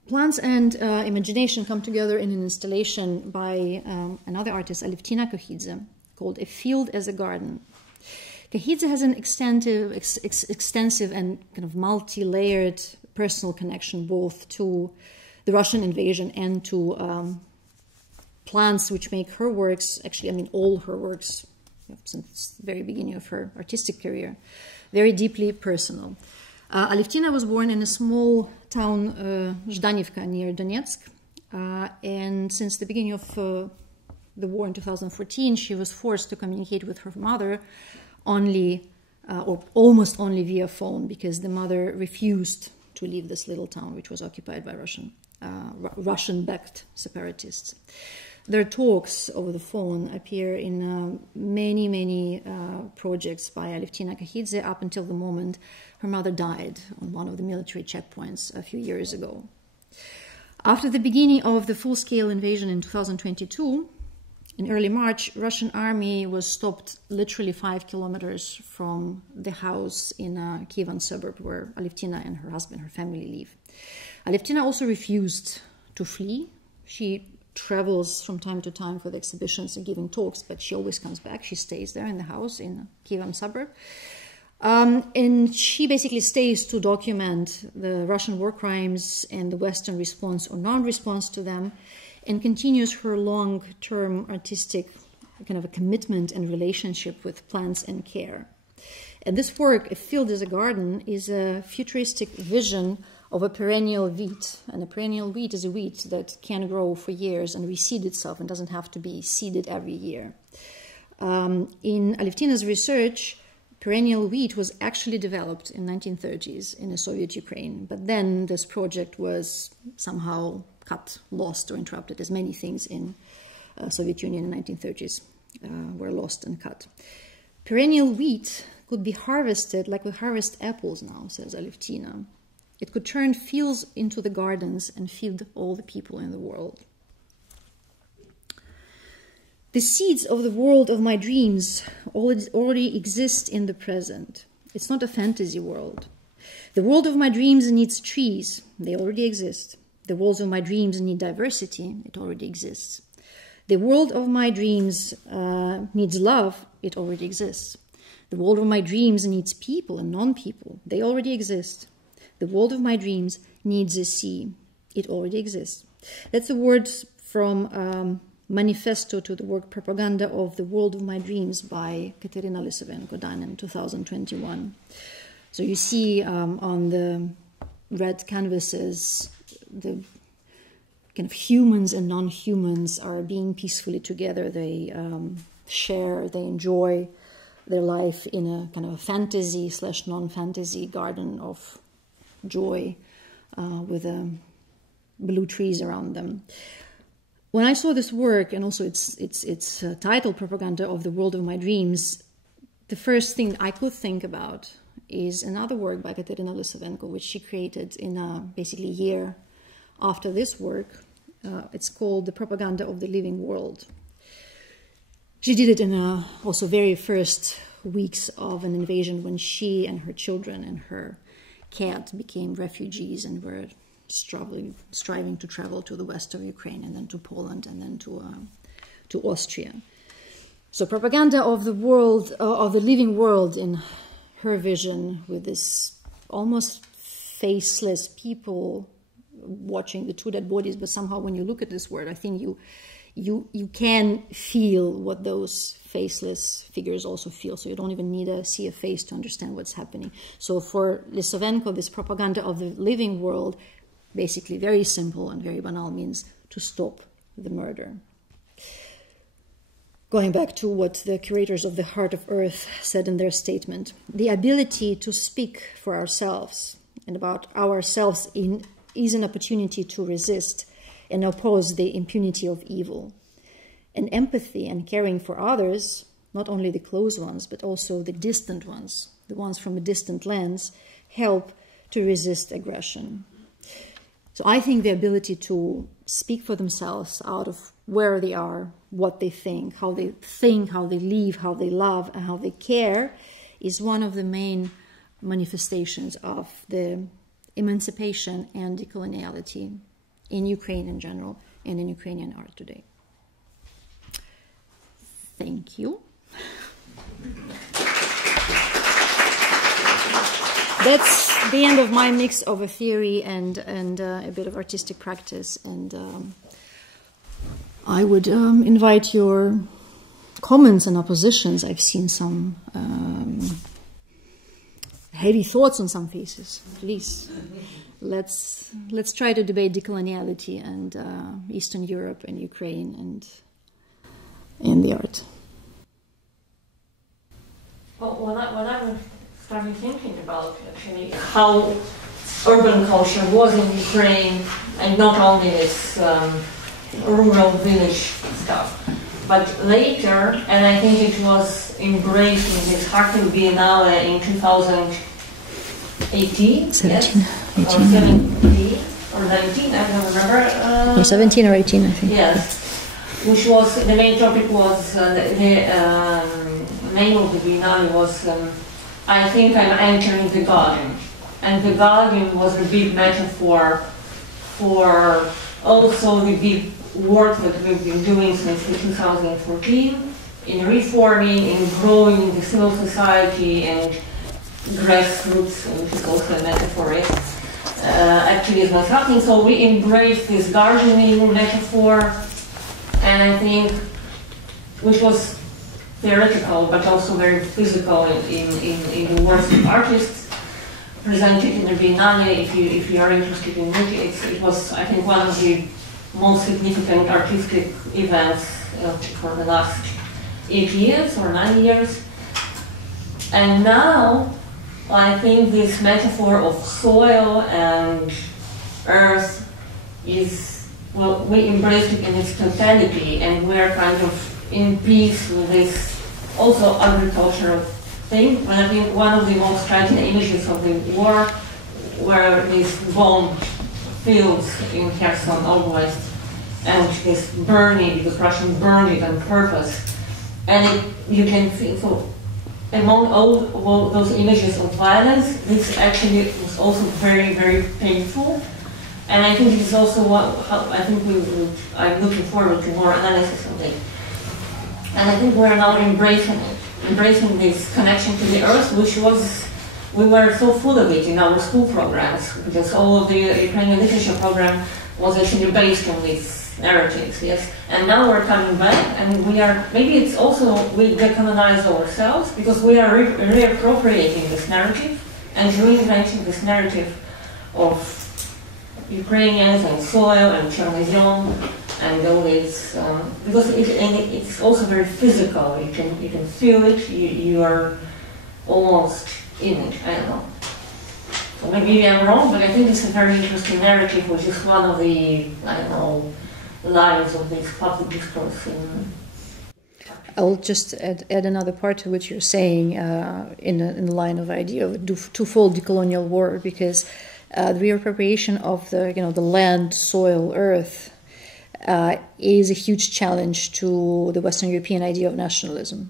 Plants and imagination come together in an installation by another artist, Alevtina Kohidze, called A Field as a Garden. Kohidze has an extensive and kind of multi-layered personal connection both to the Russian invasion and to plants, which make her works, actually, I mean, all her works, since the very beginning of her artistic career, very deeply personal. Alevtina was born in a small town, Zhdanivka, near Donetsk, and since the beginning of the war in 2014, she was forced to communicate with her mother only, or almost only via phone, because the mother refused to leave this little town, which was occupied by Russian-backed separatists. Their talks over the phone appear in many projects by Alevtina Kohidze up until the moment her mother died on one of the military checkpoints a few years ago. After the beginning of the full-scale invasion in 2022, in early March, Russian army was stopped literally 5 kilometers from the house in a Kievan suburb where Alevtina and her husband, her family live. Alevtina also refused to flee. She travels from time to time for the exhibitions and giving talks, but she always comes back. She stays there in the house in a Kievan suburb. And she basically stays to document the Russian war crimes and the Western response or non-response to them, and continues her long-term artistic kind of a commitment and relationship with plants and care. And this work, A Field as a Garden, is a futuristic vision of a perennial wheat. And a perennial wheat is a wheat that can grow for years and reseed itself and doesn't have to be seeded every year. In Alevtina's research, perennial wheat was actually developed in 1930s in the Soviet Ukraine, but then this project was somehow cut, lost, or interrupted, as many things in Soviet Union in the 1930s were lost and cut. Perennial wheat could be harvested like we harvest apples now, says Alevtina. It could turn fields into the gardens and feed all the people in the world. The seeds of the world of my dreams already exist in the present. It's not a fantasy world. The world of my dreams needs trees. They already exist. The world of my dreams need diversity. It already exists. The world of my dreams needs love. It already exists. The world of my dreams needs people and non-people. They already exist. The world of my dreams needs a sea. It already exists. That's the words from Manifesto to the work Propaganda of the World of My Dreams by Kateryna Lisovenko, done in 2021. So you see on the red canvases, the kind of humans and non-humans are being peacefully together. They share, they enjoy their life in a kind of a fantasy / non-fantasy garden of joy with blue trees around them. When I saw this work, and also its title, Propaganda of the World of My Dreams, the first thing I could think about is another work by Kateryna Lisovenko, which she created in basically a year after this work. It's called The Propaganda of the Living World. She did it in also very first weeks of an invasion, when she and her children and her cat became refugees and were striving to travel to the west of Ukraine, and then to Poland, and then to Austria. So propaganda of the world, of the living world in her vision, with this almost faceless people watching the two dead bodies, but somehow when you look at this word, I think you can feel what those faceless figures also feel, so you don't even need to see a face to understand what's happening. So for Lisovenko, this propaganda of the living world, basically very simple and very banal, means to stop the murder. Going back to what the curators of the Heart of Earth said in their statement, the ability to speak for ourselves and about ourselves is an opportunity to resist and oppose the impunity of evil. And empathy and caring for others, not only the close ones, but also the distant ones, the ones from a distant lands, help to resist aggression. So I think the ability to speak for themselves out of where they are, what they think, how they live, how they love, and how they care, is one of the main manifestations of the emancipation and decoloniality in Ukraine in general and in Ukrainian art today. Thank you. That's the end of my mix of a theory and a bit of artistic practice, and I would invite your comments and oppositions. I've seen some heavy thoughts on some faces. Please, let's try to debate decoloniality and Eastern Europe and Ukraine and the art. Well, when I started thinking about actually how urban culture was in Ukraine, and not only this rural village stuff, but later, and I think it was embraced in this Kharkiv Biennale in 2018, 17, yes? 18. Or 17 or 19, I don't remember. Or 17 or 18, I think. Yes, which was, the main topic was, the name of the Biennale was I think I'm entering the garden. And the garden was a big metaphor for also the big work that we've been doing since 2014 in reforming, in growing the civil society and grassroots, which is also a metaphor, activism and something. So we embraced this gardening metaphor, and I think, which was theoretical but also very physical in the works of artists presented in the Biennale. If you are interested in it, it was, I think, one of the most significant artistic events for the last 8 years or 9 years. And now, I think this metaphor of soil and earth is, well, we embrace it in its totality, and we're kind of in peace with this also agricultural thing. But I think one of the most striking images of the war were these bomb fields in Kherson Oblast, and this burning, the Russians burned it on purpose. And you can feel, so among all those images of violence, this actually was also very, very painful. And I think it's also I'm looking forward to more analysis of it. And I think we're now embracing it, embracing this connection to the earth, which we were so full of it in our school programs, because all of the Ukrainian literature program was actually based on these narratives, yes. And now we're coming back, and maybe it's also, we decolonize ourselves, because we are reappropriating this narrative and reinventing this narrative of Ukrainians and soil and Chernobyl and all this, because it's also very physical. You can feel it. You are almost in it. I don't know. So maybe I'm wrong, but I think it's a very interesting narrative, which is one of the, I don't know, lines of this public discourse. I'll just add another part to what you're saying in the line of idea of a twofold decolonial war, because the reappropriation of the land, soil, earth is a huge challenge to the Western European idea of nationalism,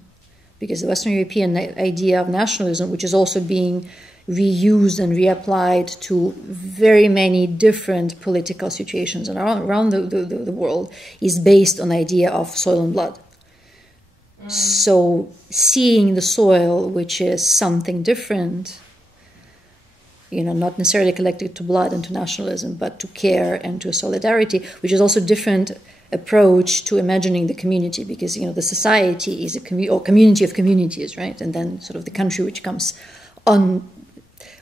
because the Western European idea of nationalism, which is also being reused and reapplied to very many different political situations around the world, is based on the idea of soil and blood. So seeing the soil, which is something different, not necessarily connected to blood and to nationalism, but to care and to solidarity, which is also different approach to imagining the community, because the society is a community of communities, right? And then sort of the country, which comes on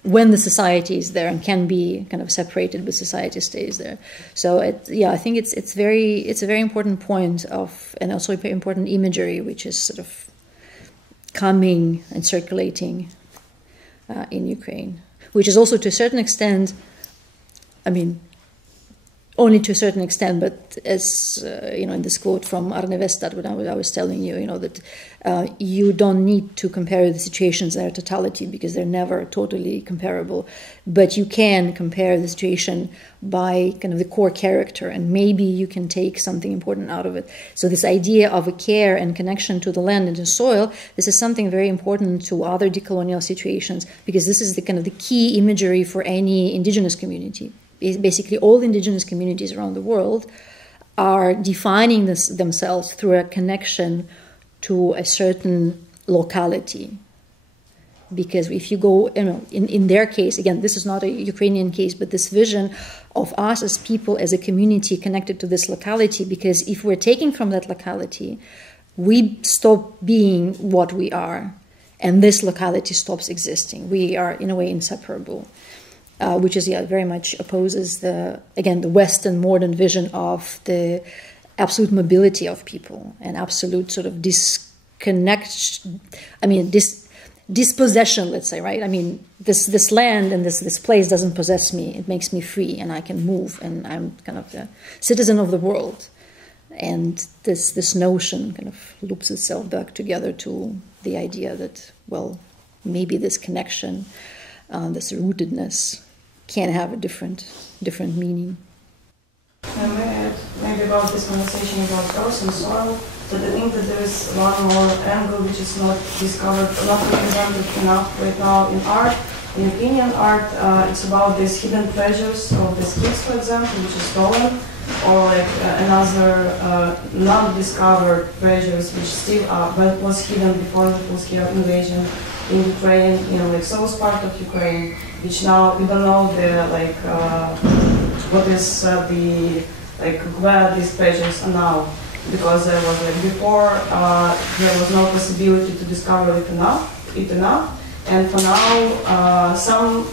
when the society is there and can be kind of separated, but society stays there. So I think it's a very important point of, and also very important imagery, which is sort of coming and circulating in Ukraine, which is also to a certain extent, only to a certain extent, but as in this quote from Arne Westad, when I was telling you, that you don't need to compare the situations in their totality, because they're never totally comparable, but you can compare the situation by kind of the core character, and maybe you can take something important out of it. So this idea of a care and connection to the land and the soil, this is something very important to other decolonial situations, because this is the kind of the key imagery for any indigenous community. Basically, all indigenous communities around the world are defining themselves through a connection to a certain locality. Because if you go, in their case, again, this is not a Ukrainian case, but this vision of us as people, as a community connected to this locality, because if we're taking from that locality, we stop being what we are, and this locality stops existing. We are, in a way, inseparable. Which is very much opposes the Western modern vision of the absolute mobility of people and absolute sort of dispossession, let's say, right? This land and this place doesn't possess me. It makes me free, and I can move, and I'm kind of a citizen of the world. And this notion kind of loops itself back together to the idea that, well, maybe this connection, this rootedness, can have a different meaning. Maybe about this conversation about earth and soil, that I think that there is one more angle which is not discovered, not represented enough right now in art. In European art, it's about these hidden treasures of the skips, for example, which is stolen, or like another non-discovered treasures which still are, but was hidden before the full-scale invasion in Ukraine, like south part of Ukraine, which now we don't know what is where these treasures are now, because there was before there was no possibility to discover it enough, and for now some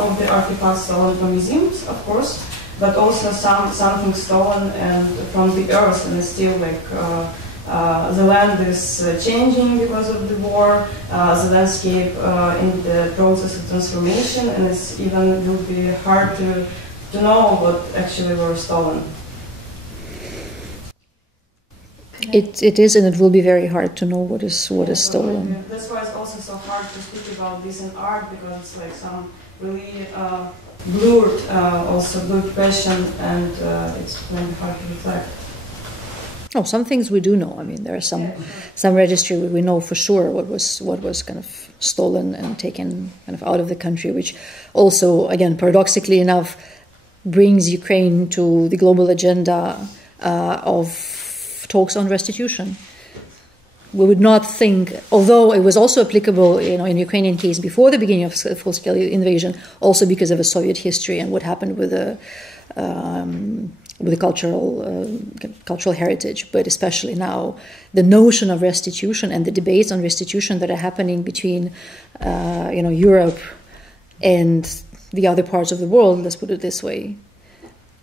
of the artifacts stolen from museums, of course, but also something stolen and from the earth, and is still the land is changing because of the war, the landscape in the process of transformation, and it's even will be hard to know what actually were stolen. It is, and it will be very hard to know what is stolen. That's why it's also so hard to speak about this in art, because it's like some really blurred question, and it's maybe hard to reflect. Oh, some things we do know. I mean, there are some registry we know for sure what was kind of stolen and taken kind of out of the country, which also, again, paradoxically enough, brings Ukraine to the global agenda of talks on restitution. We would not think, although it was also applicable, in Ukrainian case before the beginning of full-scale invasion, also because of a Soviet history and what happened with the cultural heritage, but especially now, the notion of restitution and the debates on restitution that are happening between, Europe and the other parts of the world. Let's put it this way.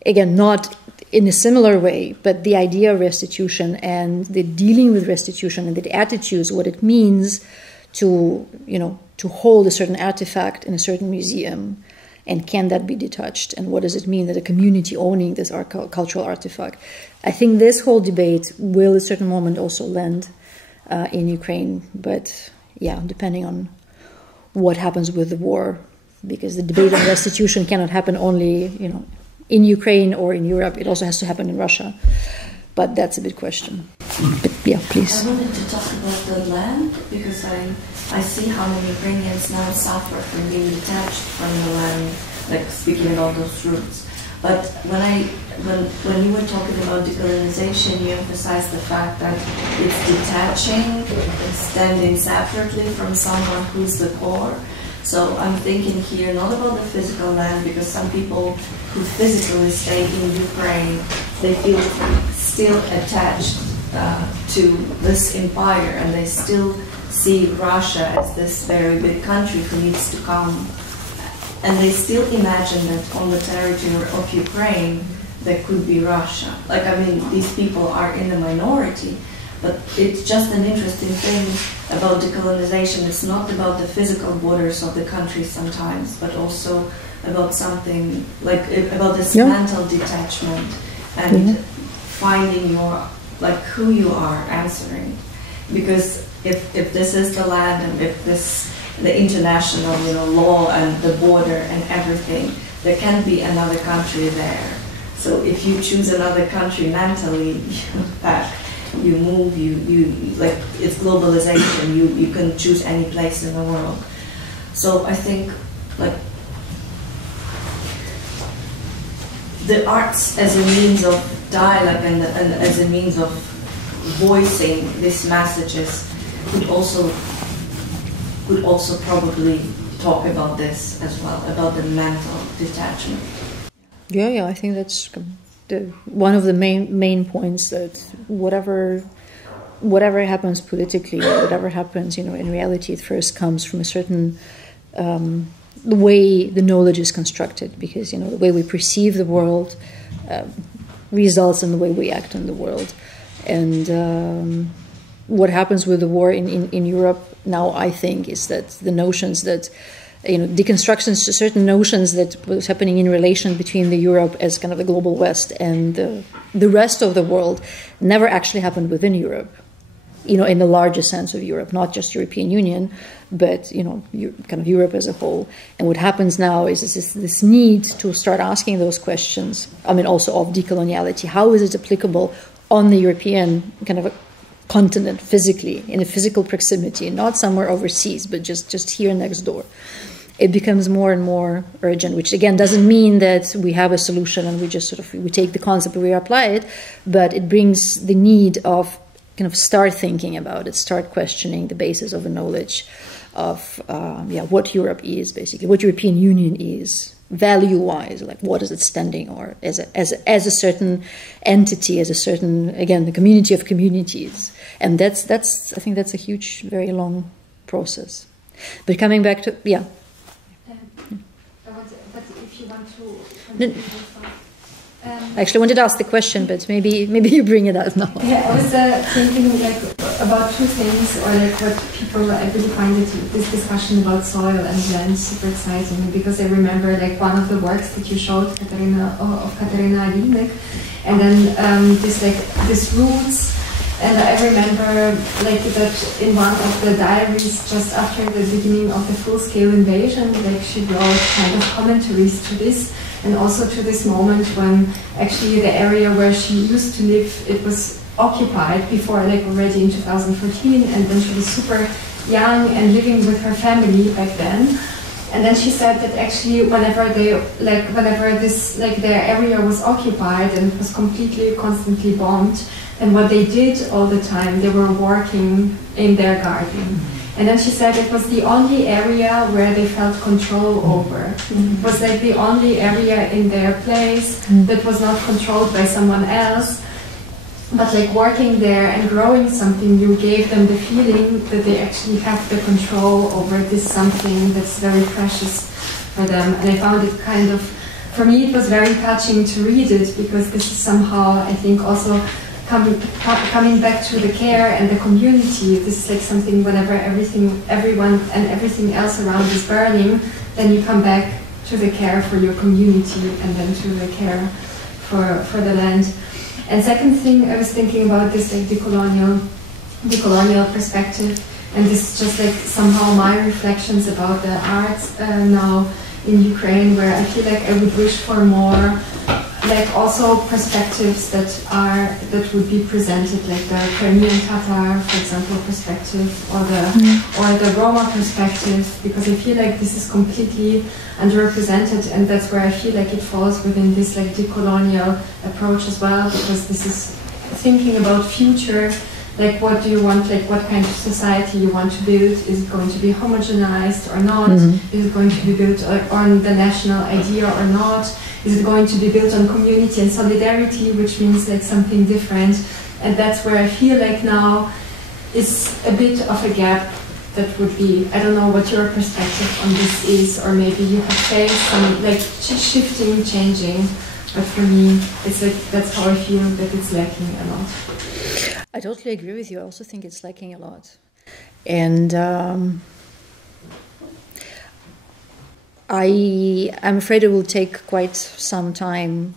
Again, not in a similar way, but the idea of restitution and the dealing with restitution and the attitudes, what it means to hold a certain artifact in a certain museum, and can that be detached, and what does it mean that a community owning this cultural artifact? I think this whole debate will at a certain moment also land in Ukraine, but yeah, depending on what happens with the war, because the debate on restitution cannot happen only, in Ukraine or in Europe. It also has to happen in Russia. But that's a big question. But yeah, please. I wanted to talk about the land, because I see how many Ukrainians now suffer from being detached from the land, like speaking about those roots. But when you were talking about decolonization, you emphasized the fact that it's detaching, standing separately from someone who's the core. So I'm thinking here not about the physical land, because some people who physically stay in Ukraine, they feel still attached to this empire, and they still see Russia as this very big country who needs to come, and they still imagine that on the territory of Ukraine there could be Russia. These people are in the minority, but it's just an interesting thing about decolonization. It's not about the physical borders of the country sometimes, but also about something about this mental detachment and finding who you are answering. Because if this is the land, and if the international law and the border and everything, there can be another country there. So if you choose another country mentally, you move, it's globalization, you can choose any place in the world. So I think the arts as a means of dialogue and as a means of voicing these messages could also probably talk about this as well, about the mental detachment. Yeah, I think that's one of the main points, that whatever happens politically, whatever happens, in reality, it first comes from a certain the way the knowledge is constructed, because the way we perceive the world results in the way we act in the world. And what happens with the war in Europe now, I think, is that the notions that deconstructions to certain notions that was happening in relation between the Europe as kind of the global West and the rest of the world never actually happened within Europe, in the larger sense of Europe, not just European Union, but, kind of Europe as a whole. And what happens now is this need to start asking those questions, also of decoloniality. How is it applicable on the European kind of a continent physically, in a physical proximity, not somewhere overseas, but just here next door? It becomes more and more urgent, which again doesn't mean that we have a solution and we just we take the concept and we apply it, but it brings the need of kind of start thinking about it, start questioning the basis of the knowledge of what Europe is, basically, what European Union is, value-wise, what is it standing, or as a certain entity, as a certain, again, the community of communities. And that's I think that's a huge, very long process. But coming back to, But if you want to... I actually wanted to ask the question, but maybe you bring it out now. Yeah, I was thinking like about two things, or like what people, I really find this discussion about soil and land super exciting, because I remember like one of the works that you showed, Kateryna, of Kateryna and then this roots. And I remember like that in one of the diaries just after the beginning of the full-scale invasion, like she wrote kind of commentaries to this, and also to this moment when actually the area where she used to live, it was occupied before, like already in 2014, and then she was super young and living with her family back then. And then she said that actually whenever their area was occupied and was completely, constantly bombed, and what they did all the time, they were working in their garden. And then she said it was the only area where they felt control over. It was like the only area in their place that was not controlled by someone else. But like working there and growing something new gave them the feeling that they actually have the control over this something that's very precious for them. And I found it kind of, for me it was very touching to read it, because this is somehow, I think, also coming back to the care and the community. This is like something whenever everyone and everything else around is burning, then you come back to the care for your community and then to the care for the land. And second thing, I was thinking about this like decolonial perspective, and this is just like somehow my reflections about the arts now in Ukraine, where I feel like I would wish for more like also perspectives that would be presented, like the Crimean Tatar, for example, perspective, or the Roma perspective, because I feel like this is completely underrepresented, and that's where I feel like it falls within this like decolonial approach as well, because this is thinking about future, like what do you want, like what kind of society you want to build. Is it going to be homogenized or not? Is it going to be built on the national idea or not? Is it going to be built on community and solidarity, which means like something different? And that's where I feel like now is a bit of a gap that would be, I don't know what your perspective on this is, or maybe you have faced some like shifting, changing, but for me, it's like, that's how I feel that it's lacking a lot. I totally agree with you. I also think it's lacking a lot. And I'm afraid it will take quite some time,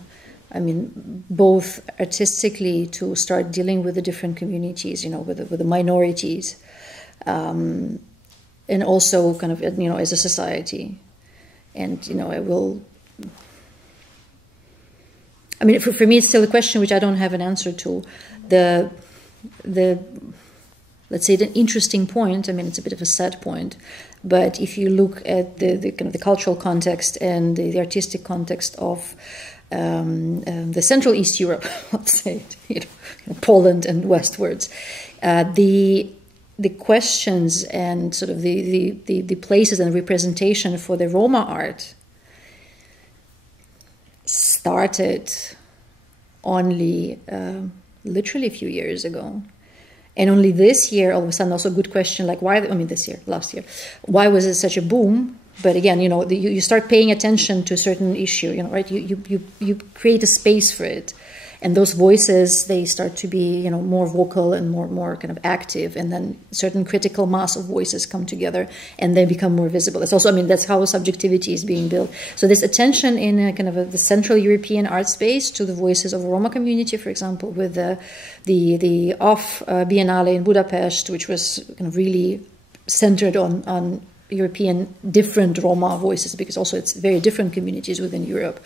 I mean, both artistically to start dealing with the different communities, you know, with the minorities, and also kind of, you know, as a society. And, you know, I mean, for me, it's still a question which I don't have an answer to. Let's say the interesting point, I mean, it's a bit of a sad point, but if you look at the kind of the cultural context and the artistic context of the Central East Europe, let's say, you know, Poland and westwards, the questions and sort of the places and representation for the Roma art started only literally a few years ago. And only this year, all of a sudden, also a good question, like why, I mean last year, why was it such a boom? But again, you know, you start paying attention to a certain issue, you know, right? You create a space for it. And those voices, they start to be, you know, more vocal and more kind of active. And then certain critical mass of voices come together and they become more visible. It's also, I mean, that's how subjectivity is being built. So this attention in a kind of the Central European art space to the voices of the Roma community, for example, with the OFF Biennale in Budapest, which was kind of really centered on European different Roma voices, because also it's very different communities within Europe.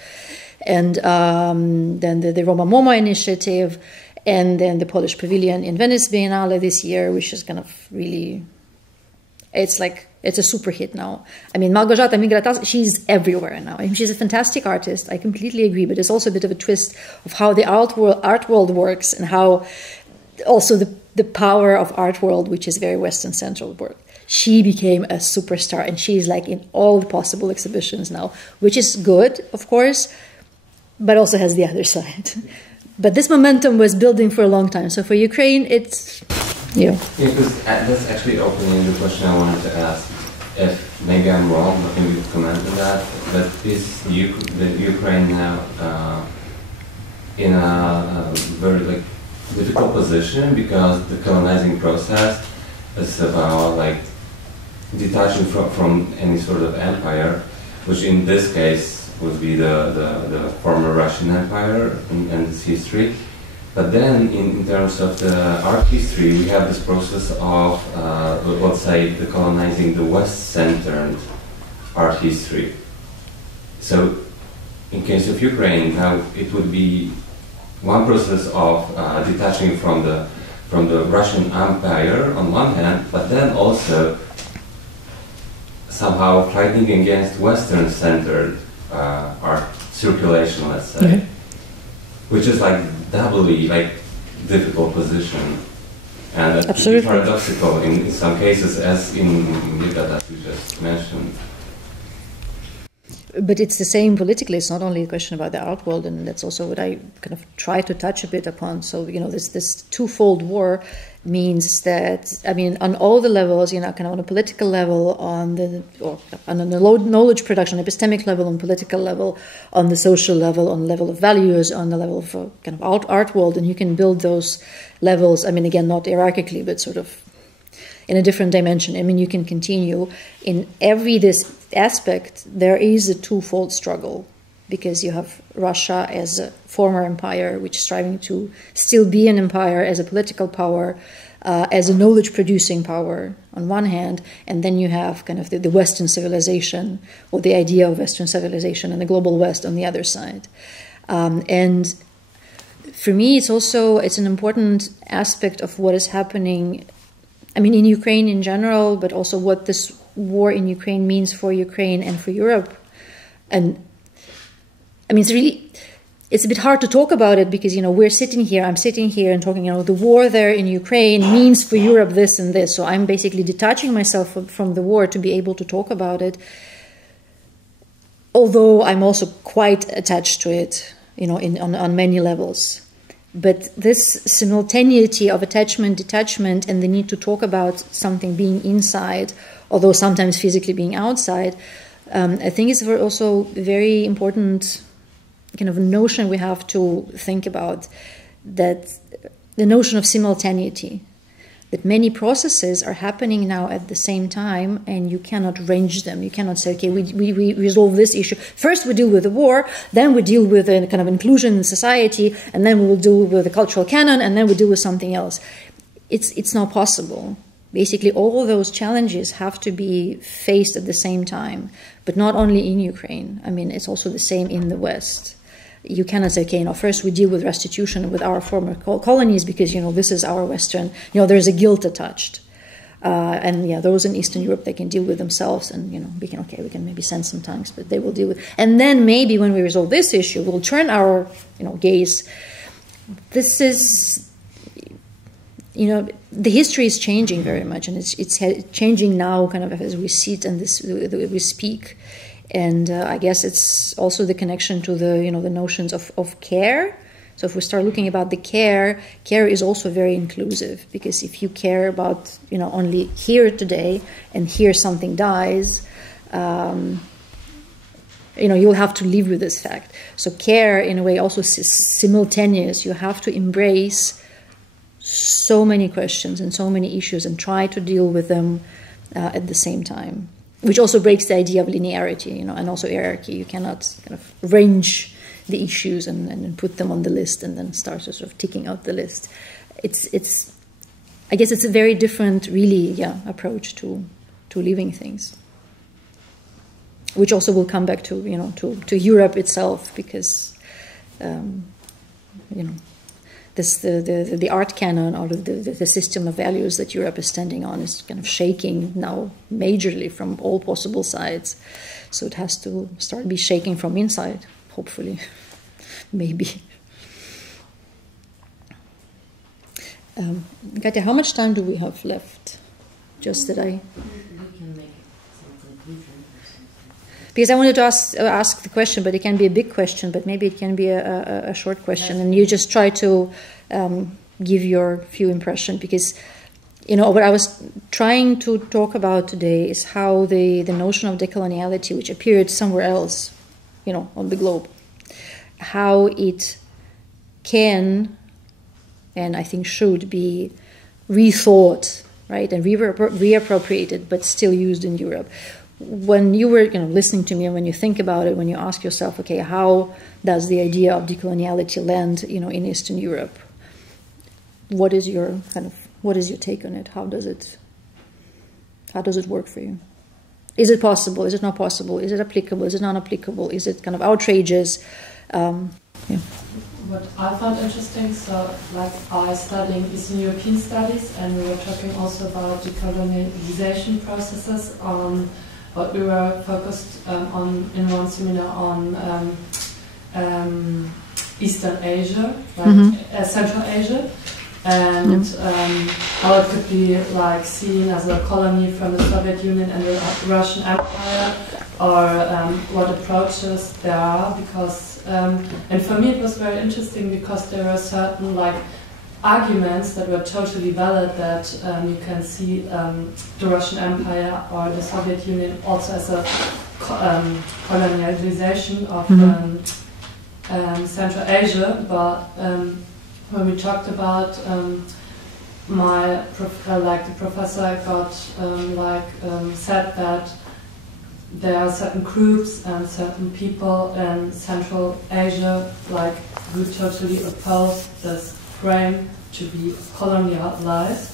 And then the Roma MoMA initiative, and then the Polish Pavilion in Venice Biennale this year, which is kind of really, it's a super hit now. I mean, Małgorzata Migrata, she's everywhere now. I mean, she's a fantastic artist, I completely agree, but it's also a bit of a twist of how the art world works, and how also the power of art world, which is very Western Central work. She became a superstar, and she's like in all the possible exhibitions now, which is good, of course, but also has the other side. But this momentum was building for a long time. So for Ukraine, it's, you know. Yeah, because that's actually opening the question I wanted to ask. If maybe I'm wrong, but maybe you comment on that. But is the Ukraine now in a very like difficult position, because the colonizing process is about like detaching from any sort of empire, which in this case would be the former Russian Empire and its history. But then in terms of the art history, we have this process of, let's say, the colonizing the West-centered art history. So in case of Ukraine, now it would be one process of detaching from the Russian Empire on one hand, but then also somehow fighting against Western-centered art circulation, let's say, mm-hmm. which is like doubly like difficult position, and absolutely paradoxical in some cases, as in that you just mentioned. But it's the same politically. It's not only a question about the art world, and that's also what I kind of try to touch a bit upon. So, this twofold war means that, I mean, on all the levels, kind of on a political level, on the knowledge production, epistemic level, on political level, on the social level, on the level of values, on the level of kind of art world, and you can build those levels, I mean, again, not hierarchically, but sort of in a different dimension. I mean, you can continue in this aspect. There is a twofold struggle, because you have Russia as a former empire, which is striving to still be an empire as a political power, as a knowledge-producing power on one hand, and then you have kind of the Western civilization, or the idea of Western civilization, and the global West on the other side. And for me, it's an important aspect of what is happening, I mean, in Ukraine in general, but also what this war in Ukraine means for Ukraine and for Europe. And I mean, it's a bit hard to talk about it, because, I'm sitting here and talking, the war there in Ukraine means for Europe this and this. So I'm basically detaching myself from the war to be able to talk about it. Although I'm also quite attached to it, on many levels. But this simultaneity of attachment, detachment, and the need to talk about something being inside, although sometimes physically being outside, I think is also a very important kind of notion we have to think about, that the notion of simultaneity, that many processes are happening now at the same time, and you cannot range them. You cannot say, okay, we resolve this issue. First we deal with the war, then we deal with a kind of inclusion in society, and then we will deal with the cultural canon, and then we deal with something else. It's not possible. Basically, all those challenges have to be faced at the same time, but not only in Ukraine. I mean, it's also the same in the West. You cannot say, okay, first we deal with restitution with our former colonies, because, this is our Western, there's a guilt attached. And those in Eastern Europe, they can deal with themselves, and, we can maybe send some tanks, but they will deal with, and then maybe when we resolve this issue, we'll turn our, gaze. This is, the history is changing very much, and it's changing now kind of as we sit and we speak. And I guess it's also the connection to the, the notions of care. So if we start looking about the care is also very inclusive, because if you care about, only here today, and here something dies, you'll have to live with this fact. So care, in a way, also is simultaneous. You have to embrace so many questions and so many issues and try to deal with them at the same time. Which also breaks the idea of linearity, and also hierarchy. You cannot kind of range the issues and put them on the list and then start sort of ticking out the list. I guess it's a very different, really, approach to living things. Which also will come back to, to Europe itself, because, the art canon, or the system of values that Europe is standing on, is kind of shaking now majorly from all possible sides. So it has to start be shaking from inside, hopefully, maybe. Katya, how much time do we have left? Just that I... We can make some conclusion. Because I wanted to ask the question, but it can be a big question, but maybe it can be a short question, and you just try to give your few impression. Because, what I was trying to talk about today is how the notion of decoloniality, which appeared somewhere else, on the globe, how it can, and I think should be, rethought, right, and reappropriated, but still used in Europe. When you were listening to me, and when you think about it, when you ask yourself, okay, how does the idea of decoloniality land in Eastern Europe? What is your take on it? How does it work for you? Is it possible? Is it not possible? Is it applicable? Is it not applicable? Is it kind of outrageous? What I found interesting, so like I studying Eastern European studies, and we were talking also about decolonialization processes. But we were focused in one seminar on Eastern Asia, like Central Asia, and how it could be like seen as a colony from the Soviet Union and the Russian Empire, or what approaches there are. Because and for me it was very interesting because there were certain like arguments that were totally valid, that you can see the Russian Empire or the Soviet Union also as a colonialization of Central Asia. But when we talked about the professor I got said that there are certain groups and certain people in Central Asia who totally oppose this frame to be colonialized,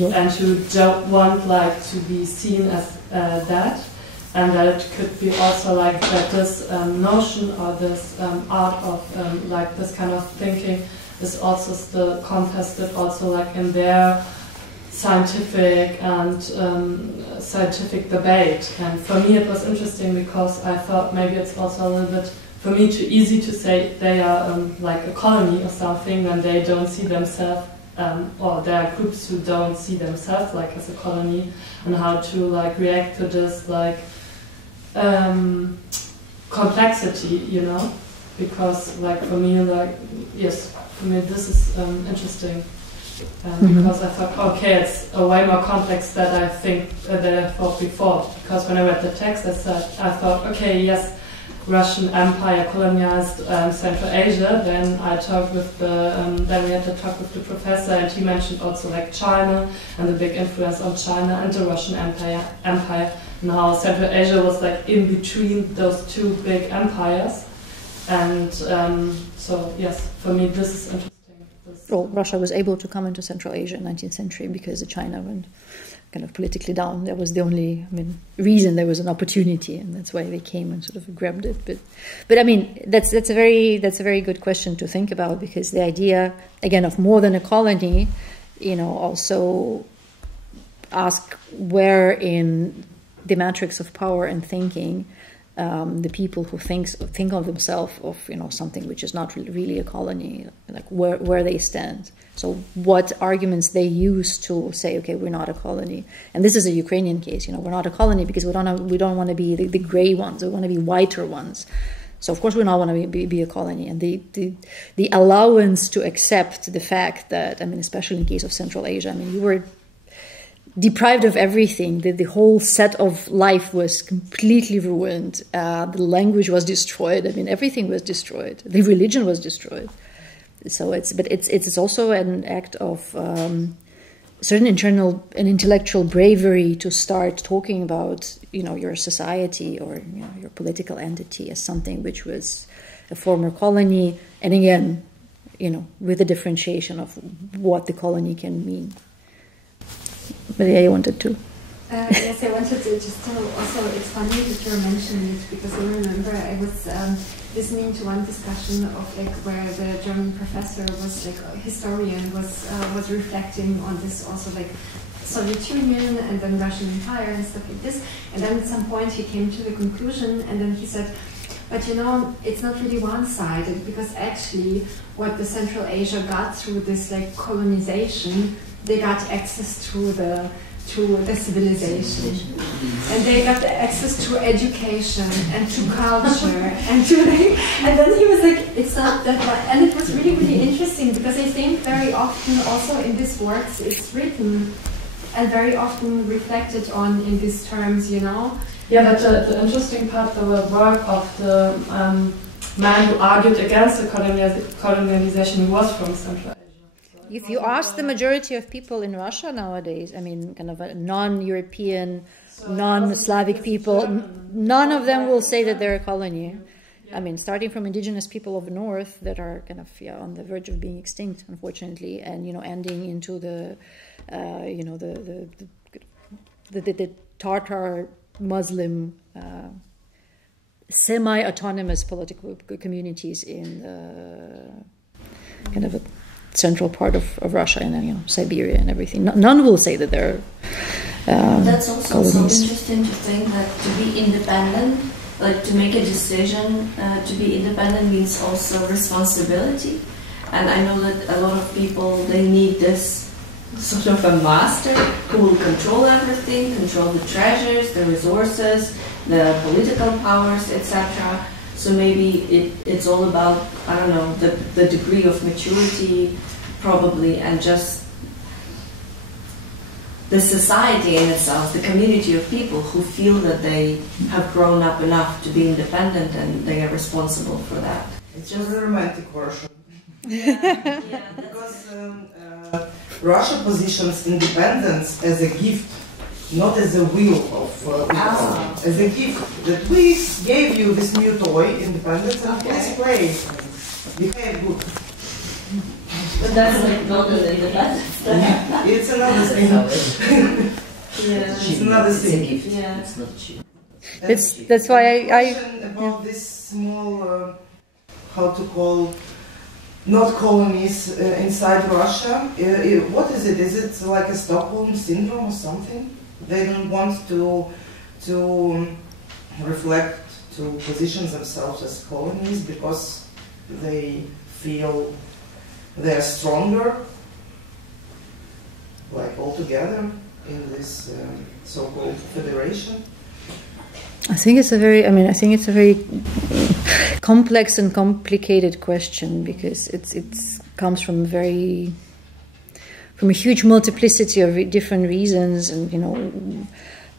and who don't want to be seen as that, and that it could be also that this notion or this art of this kind of thinking is also still contested also in their scientific debate. And for me it was interesting because I thought maybe it's also a little bit for me too easy to say they are like a colony or something when they don't see themselves, or there are groups who don't see themselves as a colony, and how to react to this complexity, because for me yes, for me this is interesting. Because I thought, okay, it's a way more complex than I thought before. Because when I read the text, I thought, okay, yes, Russian Empire colonized Central Asia. Then I talked with then we had to talk with the professor, and he mentioned also China and the big influence on China and the Russian Empire, and how Central Asia was in between those two big empires. And so yes, for me this is interesting. Well, Russia was able to come into Central Asia in the 19th century because China went kind of politically down. That was the only reason. There was an opportunity, and that's why they came and sort of grabbed it. But I mean, that's a very good question to think about, because the idea again of more than a colony, also ask where in the matrix of power and thinking the people who think of themselves of something which is not really a colony, where they stand. So what arguments they use to say, okay, we're not a colony. And this is a Ukrainian case. We're not a colony because we don't want to be the gray ones. We want to be whiter ones. So of course we don't want to be a colony. And the allowance to accept the fact that, especially in the case of Central Asia, you were deprived of everything. The whole set of life was completely ruined. The language was destroyed. Everything was destroyed. The religion was destroyed. So it's also an act of certain internal and intellectual bravery to start talking about your society or your political entity as something which was a former colony, and again, with the differentiation of what the colony can mean. But yeah, you wanted to. Yes, I wanted to just tell also, it's funny that you're mentioning it, because I remember I was listening to one discussion of where the German professor was a historian was reflecting on this also Soviet Union and then Russian Empire and stuff like this, and then at some point he came to the conclusion, and then he said, but it's not really one-sided, because actually what the Central Asia got through this colonization, they got access to the civilization, and they got the access to education and to culture and then he was it's not that much. And it was really, really interesting, because I think very often also in these works it's written and very often reflected on in these terms, Yeah, but the interesting part of the work of the man who argued against the colonialization was from Central Asia. So if you ask the majority of people in Russia nowadays, I mean, kind of a non-European, non-Slavic people, none of them will say that they're a colony. I mean, starting from indigenous people of the north that are kind of on the verge of being extinct, unfortunately, and ending into the the Tatar Muslim semi-autonomous political communities in the kind of a central part of Russia and then Siberia and everything. None will say that they're that's also colonies. so interesting to think that to be independent, like to make a decision to be independent means also responsibility. And I know that a lot of people, they need this sort of a master who will control everything, control the treasures, the resources, the political powers, etc. So maybe it's all about, I don't know, the degree of maturity probably, and just the society in itself, the community of people who feel that they have grown up enough to be independent and they are responsible for that. It's just a romantic version. Yeah, Because Russia positions independence as a gift, not as a will of as a gift that we gave you this new toy, independence, and please play. Behave good. but that's like not an independence. It's another thing. Yeah. It's another thing. Yeah. It's not cheap. That's why I about this small, how to call, not colonies inside Russia. What is it? Is it like a Stockholm syndrome or something? They don't want to reflect, to position themselves as colonies because they feel they're stronger, like all together in this so-called federation. I think it's a very complex and complicated question because it comes from a huge multiplicity of different reasons, and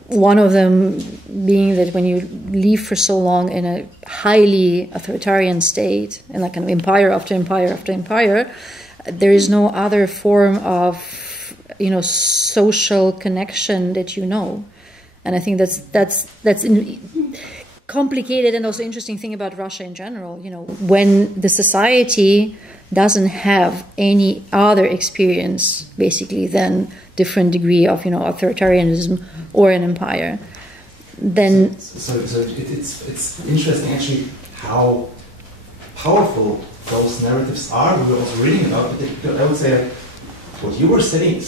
one of them being that when you live for so long in a highly authoritarian state and like an empire after empire after empire, there is no other form of social connection that and I think that's complicated and also interesting thing about Russia in general. When the society doesn't have any other experience basically than different degree of authoritarianism or an empire, then so it's interesting actually how powerful those narratives are. We were also reading about it. I would say like what you were saying,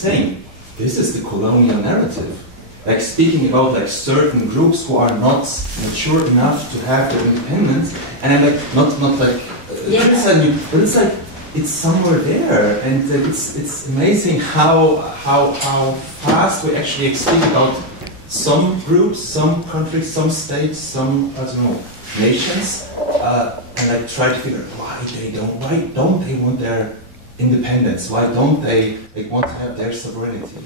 this is the colonial narrative. Like speaking about like certain groups who are not mature enough to have their independence, and I'm like not like criticizing you, but it's like it's somewhere there, and it's amazing how fast we actually speak about some groups, some countries, some states, some nations, and I try to figure out why don't they want their independence? Why don't they want to have their sovereignty?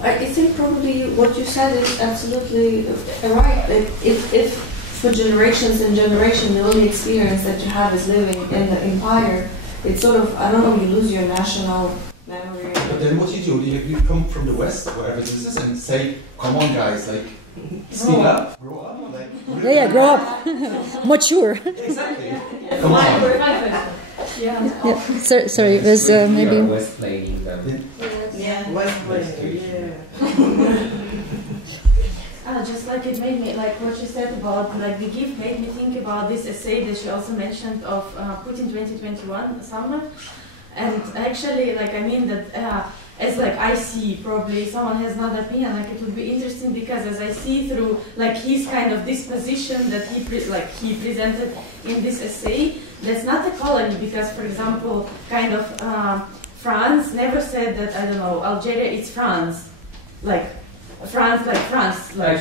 I think probably what you said is absolutely right. If for generations and generations the only experience that you have is living in the empire, it's sort of, I don't know, you lose your national memory. But then what you do, you come from the West, wherever this is, and say, come on guys, like, speak up, grow up. Like, yeah, grow up, mature. Exactly. Come on. Yeah. Sorry, there's maybe... West playing them. Yeah. West playing, yeah. Just like it made me, like what she said about like the gift made me think about this essay that she also mentioned of Putin 2021 summer. And actually, like, I mean that as like I see, probably someone has another opinion, like it would be interesting because as I see through like his kind of disposition that he presented in this essay, that's not a colony because, for example, kind of France never said that, I don't know, Algeria is France, like France. Like.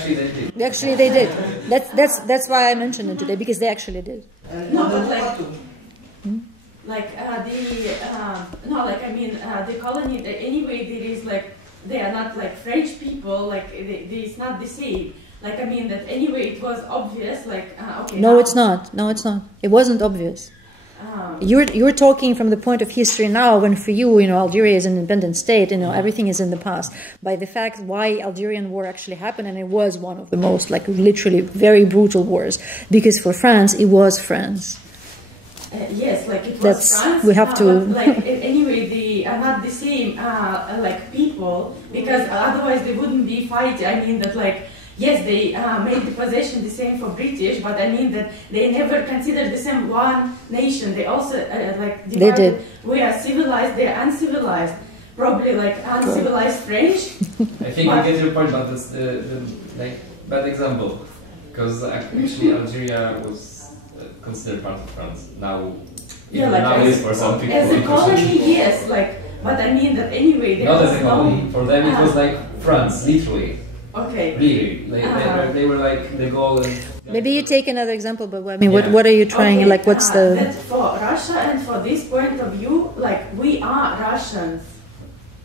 Actually, they did. That's why I mentioned it today, because they actually did. No, but like, the colony. Anyway, there is like they are not like French people. Like it's not the same. like, I mean, that anyway it was obvious, like, okay. No, it's not. No, it's not. It wasn't obvious. You're talking from the point of history now, when for you, Algeria is an independent state, everything is in the past. By the fact why Algerian war actually happened, and it was one of the most, like, literally very brutal wars, because for France, it was France. Yes, like it was France. We have to. But, like, anyway, they are not the same, like, people, because otherwise they wouldn't be fighting. I mean that, like, yes, they made the possession the same for British, but I mean that they never considered the same one nation. They also like divided. They did. We are civilized, they are uncivilized. Probably like uncivilized French. I think I get your point, but it's like bad example, because actually Algeria was considered part of France. Now, yeah, like now it is for some people. As a colony, yes, like, but I mean that anyway. They not as a colony. For them, it was like France, literally. Okay. Really, they were like the goal. Maybe you take another example, but I mean, what are you trying? Okay, like, what's the? That for Russia and for this point of view, like we are Russians.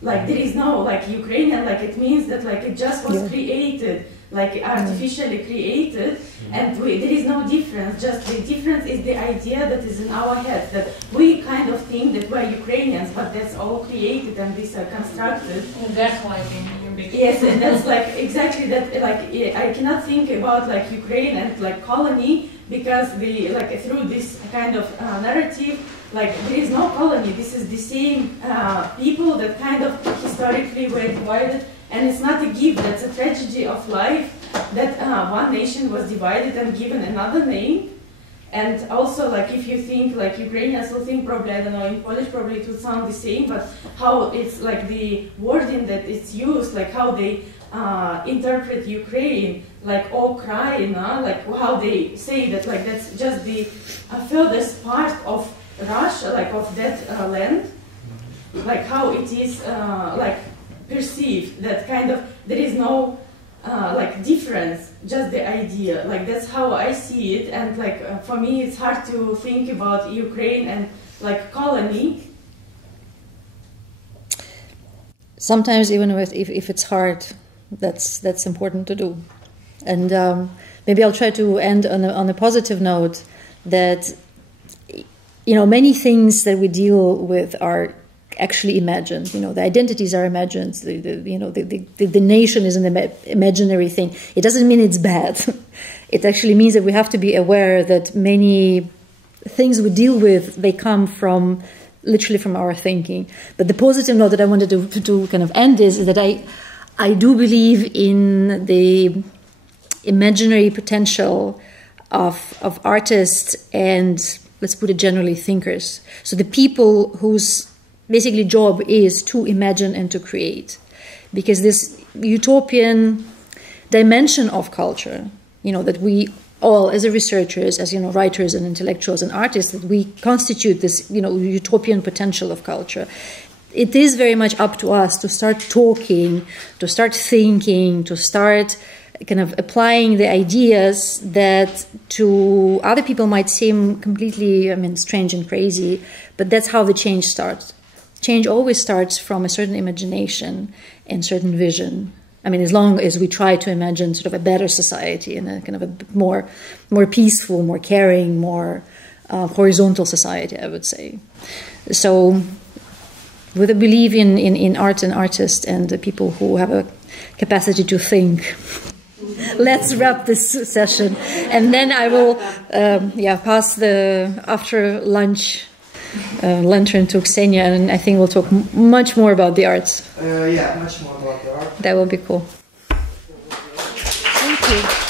Like there is no like Ukrainian. Like it means that like it just was created, like artificially created, and there is no difference. Just the difference is the idea that is in our heads that we kind of think that we're Ukrainians, but that's all created and these are constructed. And that's why they yes, and that's like exactly that. Like I cannot think about like Ukraine and like colony because the like through this kind of narrative, like there is no colony. This is the same people that kind of historically were divided, and it's not a gift. That's a tragedy of life that one nation was divided and given another name. And also, like, if you think, like, Ukrainians will think probably, I don't know, in Polish probably it would sound the same, but how it's, like, the wording that it's used, like, how they interpret Ukraine, like, Ukraina, like, how they say that, like, that's just the furthest part of Russia, like, of that land, like, how it is, like, perceived, that kind of, there is no like difference, just the idea. Like that's how I see it, and like for me, it's hard to think about Ukraine and like colony. Sometimes, even if it's hard, that's important to do. And maybe I'll try to end on a positive note that many things that we deal with are actually imagined. The identities are imagined. The nation is an imaginary thing. It doesn't mean it's bad. It actually means that we have to be aware that many things we deal with, they come from literally from our thinking. But the positive note that I wanted to kind of end is that I do believe in the imaginary potential of artists and, let's put it generally, thinkers. So the people whose basically job is to imagine and to create, because this utopian dimension of culture, that we all, as researchers, as writers and intellectuals and artists, that we constitute this utopian potential of culture. It is very much up to us to start talking, to start thinking, to start kind of applying the ideas that to other people might seem completely, strange and crazy, but that's how the change starts. Change always starts from a certain imagination and certain vision. As long as we try to imagine sort of a better society and a kind of a more peaceful, more caring, more horizontal society, I would say. So, with a belief in art and artists and the people who have a capacity to think, let's wrap this session, and then I will, pass the after lunch lantern to Ksenia, and I think we'll talk much more about the arts. Much more about the art. That will be cool. Thank you.